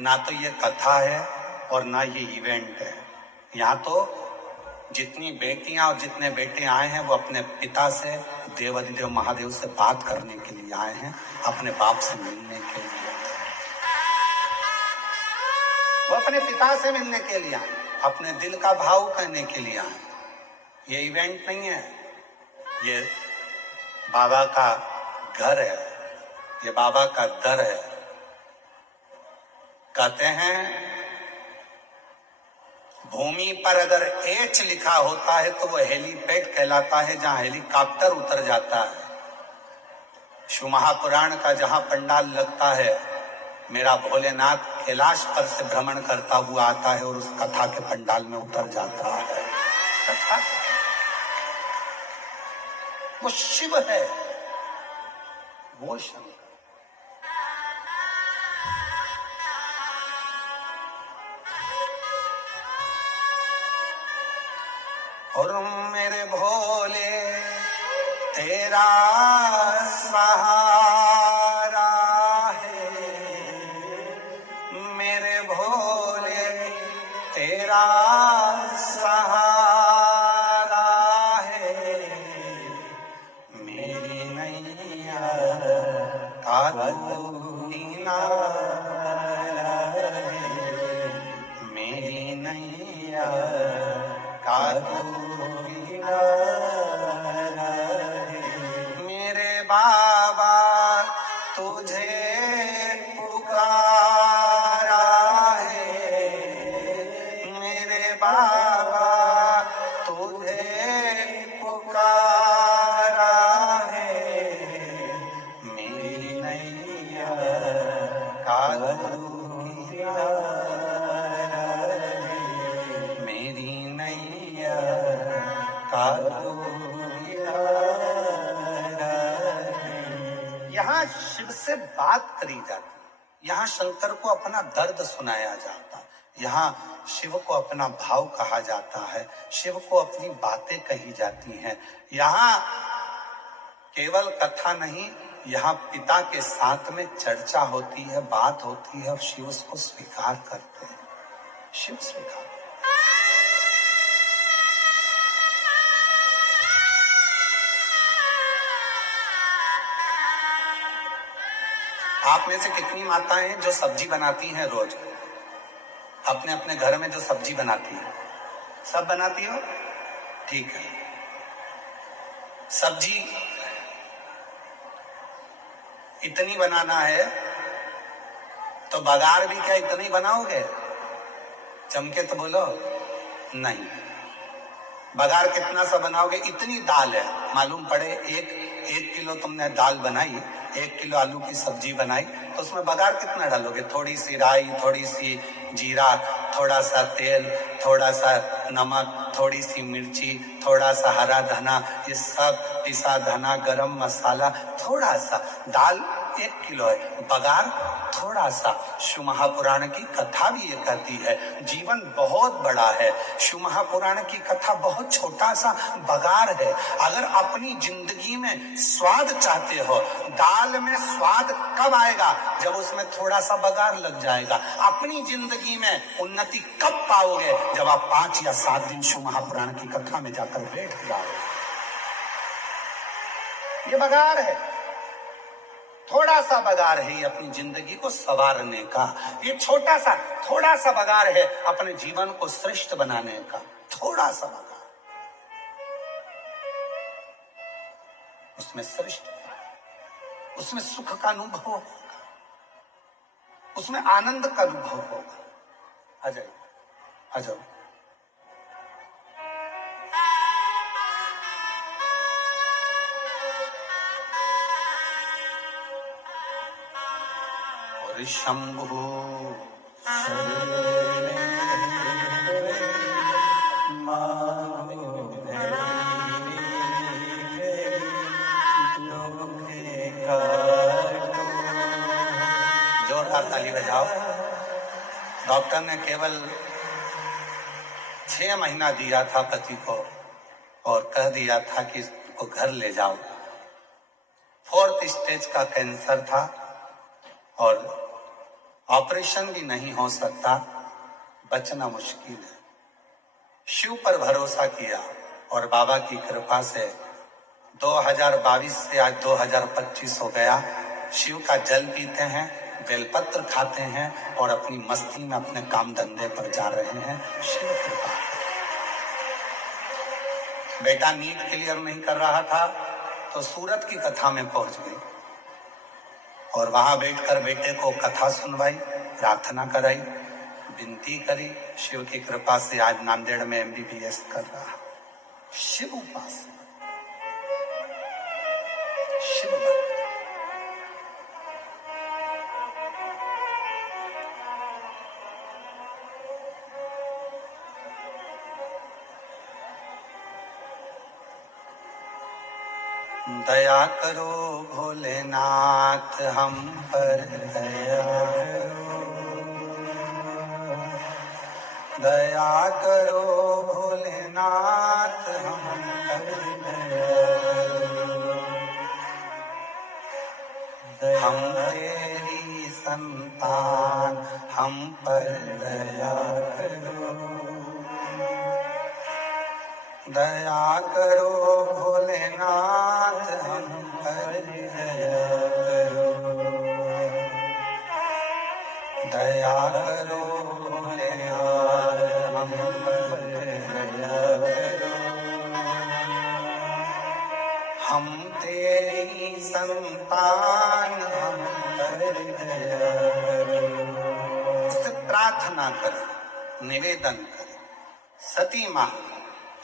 ना तो ये कथा है और ना ये इवेंट है। यहाँ तो जितनी बेटियां और जितने बेटे आए हैं वो अपने पिता से, देवाधिदेव महादेव से बात करने के लिए आए हैं, अपने बाप से मिलने के लिए, वो अपने पिता से मिलने के लिए आए, अपने दिल का भाव कहने के लिए आए। ये इवेंट नहीं है, ये बाबा का घर है, ये बाबा का दर है। कहते हैं भूमि पर अगर एच लिखा होता है तो वह हेलीपैड कहलाता है, जहां हेलीकॉप्टर उतर जाता है। शिव महापुराण का जहां पंडाल लगता है, मेरा भोलेनाथ कैलाश पर से भ्रमण करता हुआ आता है और उस कथा के पंडाल में उतर जाता है। कथा वो शिव है, वो शंकर। और मेरे भोले तेरा सहारा है, मेरे भोले तेरा सहारा है, मेरी नैया का तू किनारा है, मेरी नैया का तू मेरे बाबा तुझे पुकारा है, मेरे बाबा तुझे पुकारा है, मेरी नैया का तू किनारा है, मेरी नैया का तू यहाँ शिव से बात करी जाती, यहाँ शंकर को अपना दर्द सुनाया जाता, यहाँ शिव को अपना भाव कहा जाता है, शिव को अपनी बातें कही जाती हैं। यहाँ केवल कथा नहीं, यहाँ पिता के साथ में चर्चा होती है, बात होती है और शिव उसको स्वीकार करते हैं, शिव स्वीकार। आप में से कितनी माताएं हैं जो सब्जी बनाती हैं रोज, अपने अपने घर में जो सब्जी बनाती है? सब बनाती हो? ठीक है। सब्जी इतनी बनाना है, तो बघार भी क्या इतना ही बनाओगे? चमके तो बोलो नहीं। बघार कितना सा बनाओगे? इतनी दाल है, मालूम पड़े एक किलो तुमने दाल बनाई, 1 किलो आलू की सब्जी बनाई, तो उसमें बघार कितना डालोगे? थोड़ी सी राई, थोड़ी सी जीरा, थोड़ा सा तेल, थोड़ा सा नमक, थोड़ी सी मिर्ची, थोड़ा सा हरा धना, ये सब पिसा धना, गरम मसाला, थोड़ा सा। दाल 1 किलो है, बघार थोड़ा सा। शिव महापुराण की कथा भी ये कहती है जीवन बहुत बड़ा है, शिव महापुराण की कथा बहुत छोटा सा बघार है। अगर अपनी जिंदगी में स्वाद चाहते हो, दाल में स्वाद कब आएगा? जब उसमें थोड़ा सा बघार लग जाएगा। अपनी जिंदगी में उन्नति कब पाओगे? जब आप 5 या 7 दिन शिव महापुराण की कथा में जाकर बैठ जाओ। ये बघार है, थोड़ा सा बघार है ये अपनी जिंदगी को संवारने का। ये थोड़ा सा बघार है अपने जीवन को श्रेष्ठ बनाने का। थोड़ा सा बघार, उसमें श्रेष्ठ, उसमें सुख का अनुभव होगा, उसमें आनंद का अनुभव होगा। आ जाओ, आ जाओ। और शंभु जोरदार ताली बजाओ। डॉक्टर ने केवल 6 महीना दिया था पति को और कह दिया था कि इसको घर ले जाओ। 4th स्टेज का कैंसर था और ऑपरेशन भी नहीं हो सकता, बचना मुश्किल है। शिव पर भरोसा किया और बाबा की कृपा से 2022 से आज 2025 हो गया। शिव का जल पीते हैं, बेलपत्र खाते हैं और अपनी मस्ती में अपने काम धंधे पर जा रहे हैं। शिव कृपा। बेटा नीट क्लियर नहीं कर रहा था तो सूरत की कथा में पहुंच गई और वहां बैठकर बेटे को कथा सुनवाई, प्रार्थना कराई, विनती करी। शिव की कृपा से आज नांदेड़ में MBBS कर रहा। शिव उपासना, शिव भक्ति। दया करो भोलेनाथ हम पर, दया करो, दया करो भोलेनाथ हम पर, दया, हम तेरी संतान हम पर दया करो, दया करो भोलेनाथ हम पर दया करो, दया करो भोलेनाथ हम पर दया करो, हम तेरी संतान हम पर दया करो। उससे प्रार्थना करो, निवेदन करो। सती मां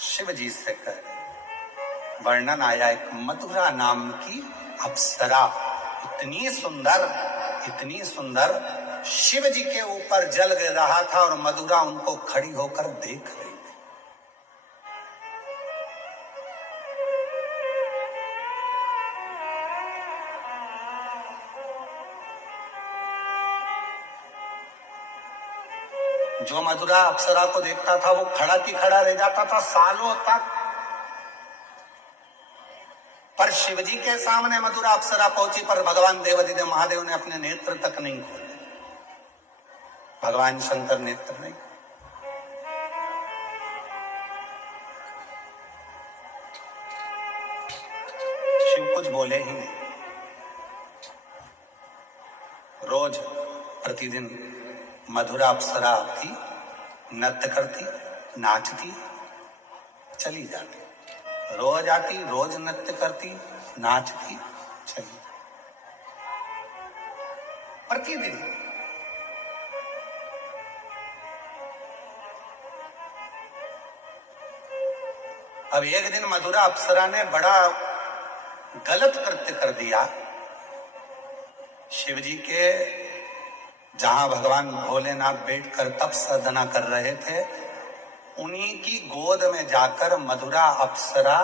शिव जी से कहे। वर्णन आया एक मधुरा नाम की अप्सरा, इतनी सुंदर, इतनी सुंदर, शिव जी के ऊपर जल गिर रहा था और मधुरा उनको खड़ी होकर देख रही थी। जो मधुरा अप्सरा को देखता था वो खड़ा की खड़ा रह जाता था सालों तक। पर शिवजी के सामने मधुरा अप्सरा पहुंची पर भगवान देवाधिदेव महादेव ने अपने नेत्र तक नहीं खोले। भगवान शंकर नेत्र नहीं। शिव कुछ बोले ही नहीं। रोज प्रतिदिन मधुरा अप्सरा थी, नृत्य करती, नाचती, चली जाती। रोज आती, रोज नृत्य करती, नाचती, चली। प्रतिदिन अब एक दिन मधुरा अप्सरा ने बड़ा गलत कृत्य कर दिया। शिव जी के जहां भगवान भोलेनाथ बैठकर तप साधना कर रहे थे, उन्हीं की गोद में जाकर मधुरा अप्सरा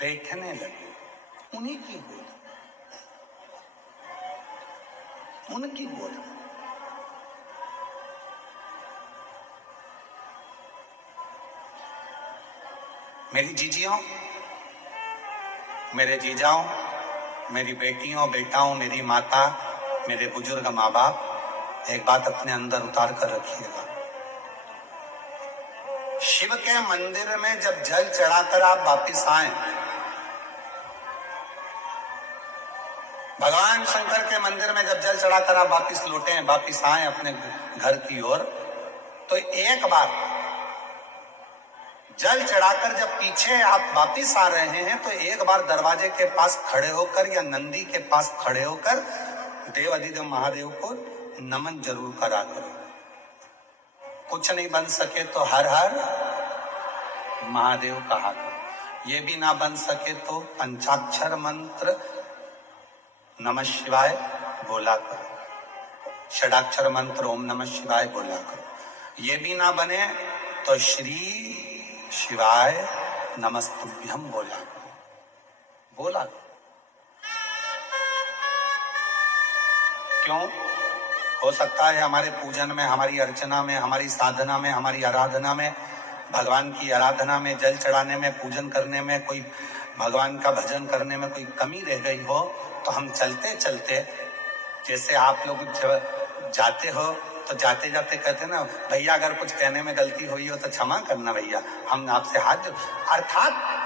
बैठने लगी। उन्हीं की गोद, उनकी गोद। मेरी जीजियों, मेरे जीजाओं, मेरी बेटियों बेटाओं, मेरी माता, मेरे बुजुर्ग माँ बाप, एक बात अपने अंदर उतार कर रखिएगा। शिव के मंदिर में जब जल चढ़ाकर आप वापिस आए, भगवान शंकर के मंदिर में जब जल चढ़ाकर आप वापिस लौटे, वापिस आए अपने घर की ओर, तो एक बार जल चढ़ाकर जब पीछे आप वापिस आ रहे हैं, तो एक बार दरवाजे के पास खड़े होकर या नंदी के पास खड़े होकर देव अधिदेव महादेव को नमन जरूर करा करो। कुछ नहीं बन सके तो हर हर महादेव कहा करो। ये भी ना बन सके तो पंचाक्षर मंत्र नमः शिवाय बोला करो, षडाक्षर मंत्र ओम नमः शिवाय बोला करो। ये भी ना बने तो श्री शिवाय नमस्तुभ्यम बोला करो, बोला करो। क्यों? हो सकता है हमारे पूजन में, हमारी अर्चना में, हमारी साधना में, हमारी आराधना में, भगवान की आराधना में, जल चढ़ाने में, पूजन करने में, कोई भगवान का भजन करने में कोई कमी रह गई हो, तो हम चलते चलते, जैसे आप लोग जाते हो तो जाते जाते कहते ना, भैया अगर कुछ कहने में गलती हुई हो तो क्षमा करना भैया, हम आपसे हाथ जोड़। अर्थात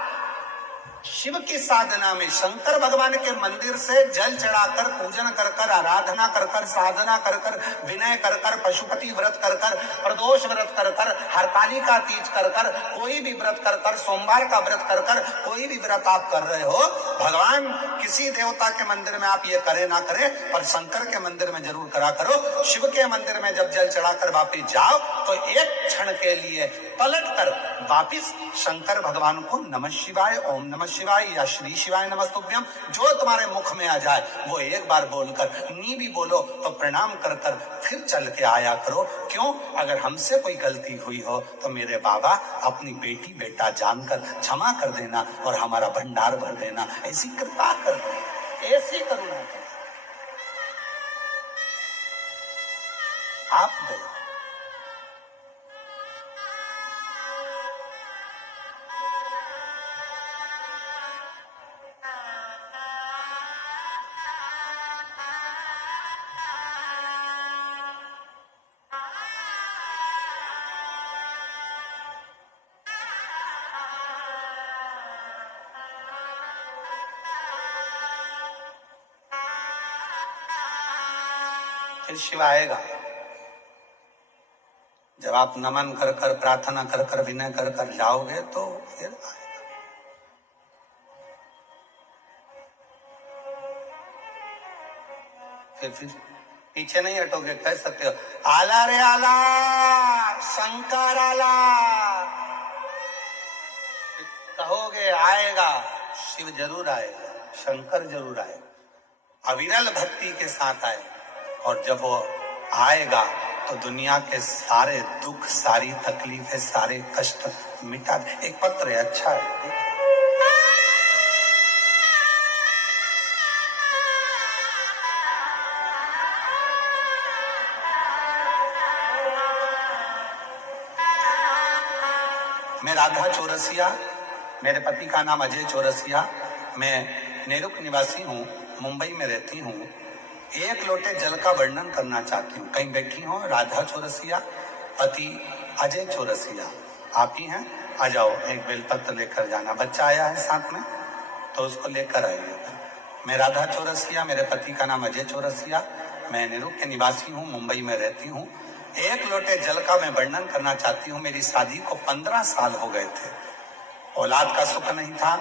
शिव की साधना में, शंकर भगवान के मंदिर से जल चढ़ाकर, पूजन कर कर, आराधना कर कर, साधना कर कर, विनय कर कर, पशुपति व्रत कर कर, प्रदोष व्रत कर कर, हरतालिका तीज कर कर, कोई भी व्रत कर कर, सोमवार का व्रत कर कर, कोई भी व्रत आप कर रहे हो, भगवान किसी देवता के मंदिर में आप ये करे ना करे, पर शंकर के मंदिर में जरूर करा करो। शिव के मंदिर में जब जल चढ़ाकर वापिस जाओ, तो एक क्षण के लिए पलट कर वापिस शंकर भगवान को नमः शिवाय, ओम नमः शिवाय या श्री शिवाय नमस्तुभ्यम, जो तुम्हारे मुख में आ जाए वो एक बार बोलकर, नी भी बोलो तो प्रणाम कर कर फिर चल के आया करो। क्यों? अगर हमसे कोई गलती हुई हो तो मेरे बाबा अपनी बेटी बेटा जानकर क्षमा कर देना और हमारा भंडार भर देना, ऐसी कृपा कर देना, ऐसी करुणा कर आप दे। फिर शिव आएगा। जब आप नमन कर कर, प्रार्थना कर कर, विनय कर कर जाओगे तो फिर आएगा। फिर पीछे नहीं हटोगे, कह सकते हो आला रे आला, शंकर आला, कहोगे आएगा, शिव जरूर आएगा, शंकर जरूर आएगा, अविरल भक्ति के साथ आएगा। और जब वो आएगा तो दुनिया के सारे दुख, सारी तकलीफें, सारे कष्ट मिटा दे। एक पत्र है, अच्छा है, मैं राधा चौरसिया, मेरे पति का नाम अजय चौरसिया, मैं नेरुक निवासी हूँ, मुंबई में रहती हूँ। एक लोटे जल का वर्णन करना चाहती हूँ। कहीं बैठी हो राधा चौरसिया, पति अजय चौरसिया, आप ही हैं? आ जाओ, एक बेलपत्र लेकर जाना, बच्चा आया है साथ में तो उसको लेकर आइएगा। मैं राधा चौरसिया, मेरे पति का नाम अजय चौरसिया, मैं नेरुक के निवासी हूँ, मुंबई में रहती हूँ। एक लोटे जल का मैं वर्णन करना चाहती हूँ। मेरी शादी को 15 साल हो गए थे, औलाद का सुख नहीं था।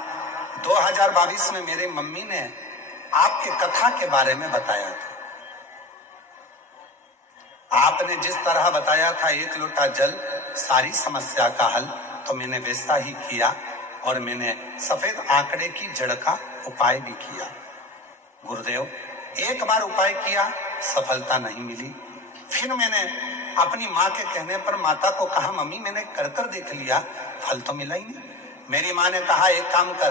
2022 में मेरी मम्मी ने आपके कथा के बारे में बताया था। आपने जिस तरह बताया था एक लोटा जल सारी समस्या का हल, तो मैंने वैसा ही किया। और मैंने सफेद आंकड़े की जड़ का उपाय भी किया। गुरुदेव, एक बार उपाय किया, सफलता नहीं मिली। फिर मैंने अपनी माँ के कहने पर माता को कहा, मम्मी मैंने कर कर देख लिया, फल तो मिला ही नहीं। मेरी माँ ने कहा, एक काम कर,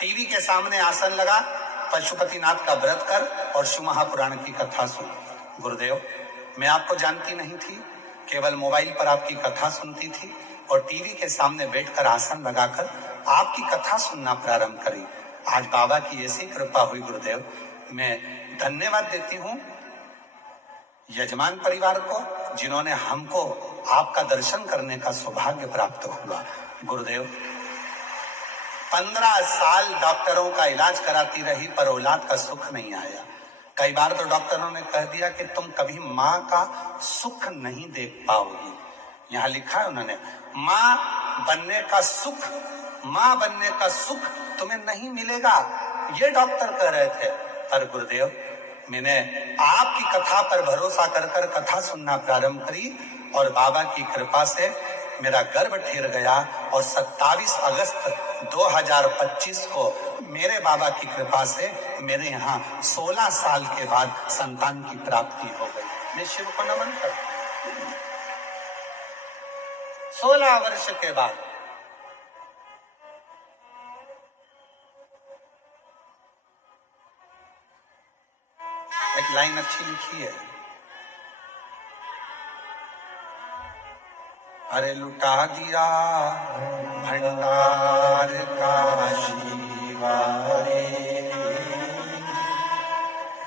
टीवी के सामने आसन लगा, पशुपतिनाथ का व्रत कर और शिव महापुराण की कथा सुन। गुरुदेव, मैं आपको जानती नहीं थी, केवल मोबाइल पर आपकी कथा सुनती थी और टीवी के सामने बैठकर आसन लगाकर आपकी कथा सुनना प्रारंभ करी। आज बाबा की ऐसी कृपा हुई गुरुदेव, मैं धन्यवाद देती हूँ यजमान परिवार को, जिन्होंने हमको आपका दर्शन करने का सौभाग्य प्राप्त हुआ। गुरुदेव, 15 साल डॉक्टरों का इलाज कराती रही पर औलाद का सुख नहीं आया। कई बार तो डॉक्टरों ने कह दिया कि तुम कभी माँ का सुख नहीं देख पाओगी। यहाँ लिखा है उन्होंने, माँ बनने का सुख, माँ बनने का सुख तुम्हें नहीं मिलेगा, ये डॉक्टर कह रहे थे। पर गुरुदेव, मैंने आपकी कथा पर भरोसा कर कर कथा सुनना प्रारंभ करी और बाबा की कृपा से मेरा गर्भ ठेर गया और 27 अगस्त 2025 को मेरे बाबा की कृपा से मेरे यहाँ 16 साल के बाद संतान की प्राप्ति हो गई। मैं शिव को नमन करता हूँ। 16 वर्ष के बाद एक लाइन अच्छी लिखी है, अरे लुटा दिया भंडार काशी वाले,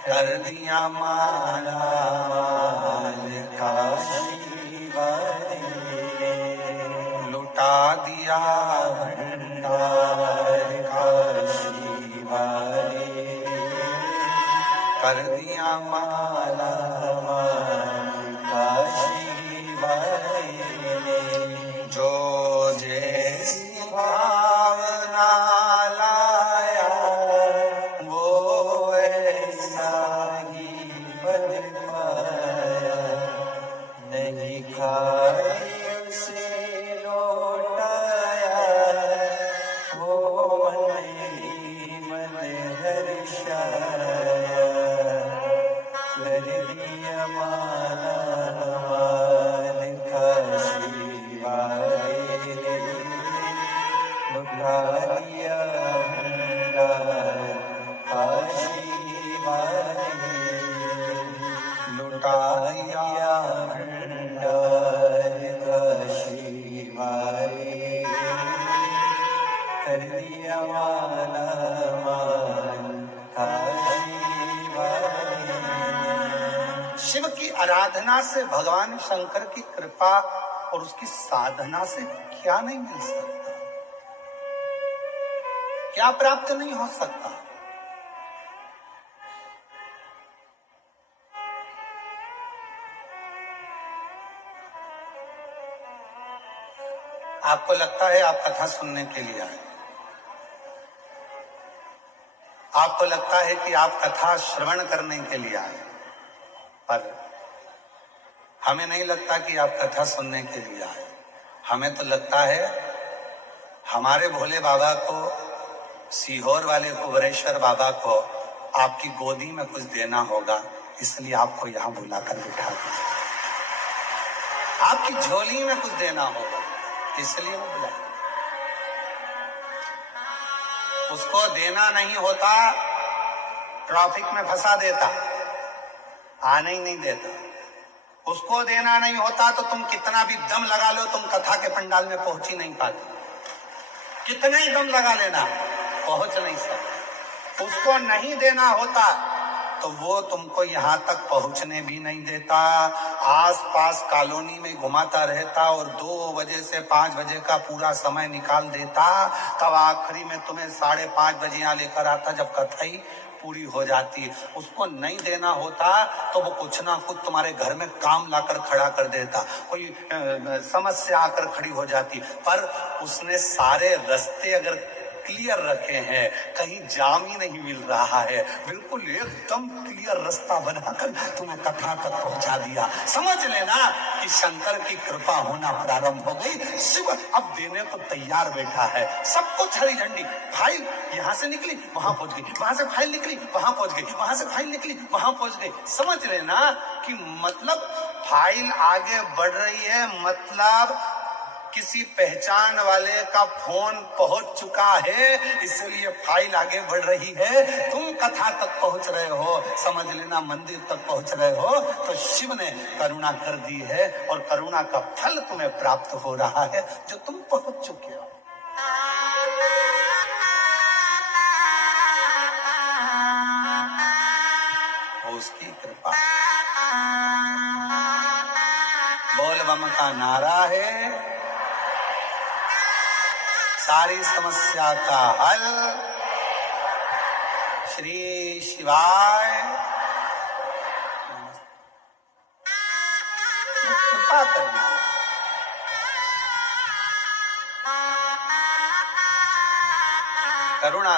कर दिया माला माल काशी वाले, लुटा दिया भंडार काशी वाले, कर दिया माला माल काशी वाले, जो जैसी भावना लाया वो ऐसा ही फल पाया, नहीं खाई से लौटाया वो मन हर्षाया, कर दिया माला माल काशी वाले, लुटा दिया भंडार काशी वाले, लुटा दिया भंडार काशी वाले, कर दिया माला माल काशी वाले। शिव की आराधना से, भगवान शंकर की कृपा और उसकी साधना से क्या नहीं मिल सकता, क्या प्राप्त नहीं हो सकता। आपको लगता है आप कथा सुनने के लिए आए, आपको लगता है कि आप कथा श्रवण करने के लिए आए, पर हमें नहीं लगता कि आप कथा सुनने के लिए आए। हमें तो लगता है हमारे भोले बाबा को, सीहोर वाले कुबरेश्वर बाबा को आपकी गोदी में कुछ देना होगा, इसलिए आपको यहाँ बुलाकर बिठा दिया। आपकी झोली में कुछ देना होगा, इसलिए वो बुलाया। उसको देना नहीं होता, ट्रैफिक में फंसा देता, आने ही नहीं देता। उसको देना नहीं होता तो तुम कितना भी दम लगा लो, तुम कथा के पंडाल में पहुंच ही नहीं पाते। कितना ही दम लगा लेना, पहुंच नहीं सकते। उसको नहीं देना होता तो वो तुमको यहाँ तक पहुंचने भी नहीं देता, आसपास कॉलोनी में घुमाता रहता और 2 बजे से 5 बजे का पूरा समय निकाल देता, तब आखिरी में तुम्हें 5:30 बजे यहाँ लेकर आता जब कथा ही पूरी हो जाती। उसको नहीं देना होता तो वो कुछ ना कुछ तुम्हारे घर में काम लाकर खड़ा कर देता, कोई समस्या आकर खड़ी हो जाती। पर उसने सारे रास्ते अगर क्लियर रखे हैं, कहीं जाम ही नहीं मिल रहा है, बिल्कुल एकदम क्लियर रास्ता बनाकर तुम्हें कथा तक पहुंचा दिया। समझ लेना कि शंकर की कृपा होना प्रारंभ हो गई। शिव अब देने को तैयार बैठा है। सब कुछ हरी झंडी, फाइल यहाँ से निकली वहां पहुंच गई, वहां से फाइल निकली वहां पहुंच गई, वहां से फाइल निकली वहां पहुंच गई। समझ लेना कि मतलब फाइल आगे बढ़ रही है, मतलब किसी पहचान वाले का फोन पहुंच चुका है, इसलिए फाइल आगे बढ़ रही है। तुम कथा तक पहुंच रहे हो, समझ लेना मंदिर तक पहुंच रहे हो, तो शिव ने करुणा कर दी है और करुणा का फल तुम्हें प्राप्त हो रहा है जो तुम पहुंच चुके हो। उसकी कृपा। बोल बम का नारा है, सारी समस्या का हल श्री शिवाय। कृपा करना, करुणा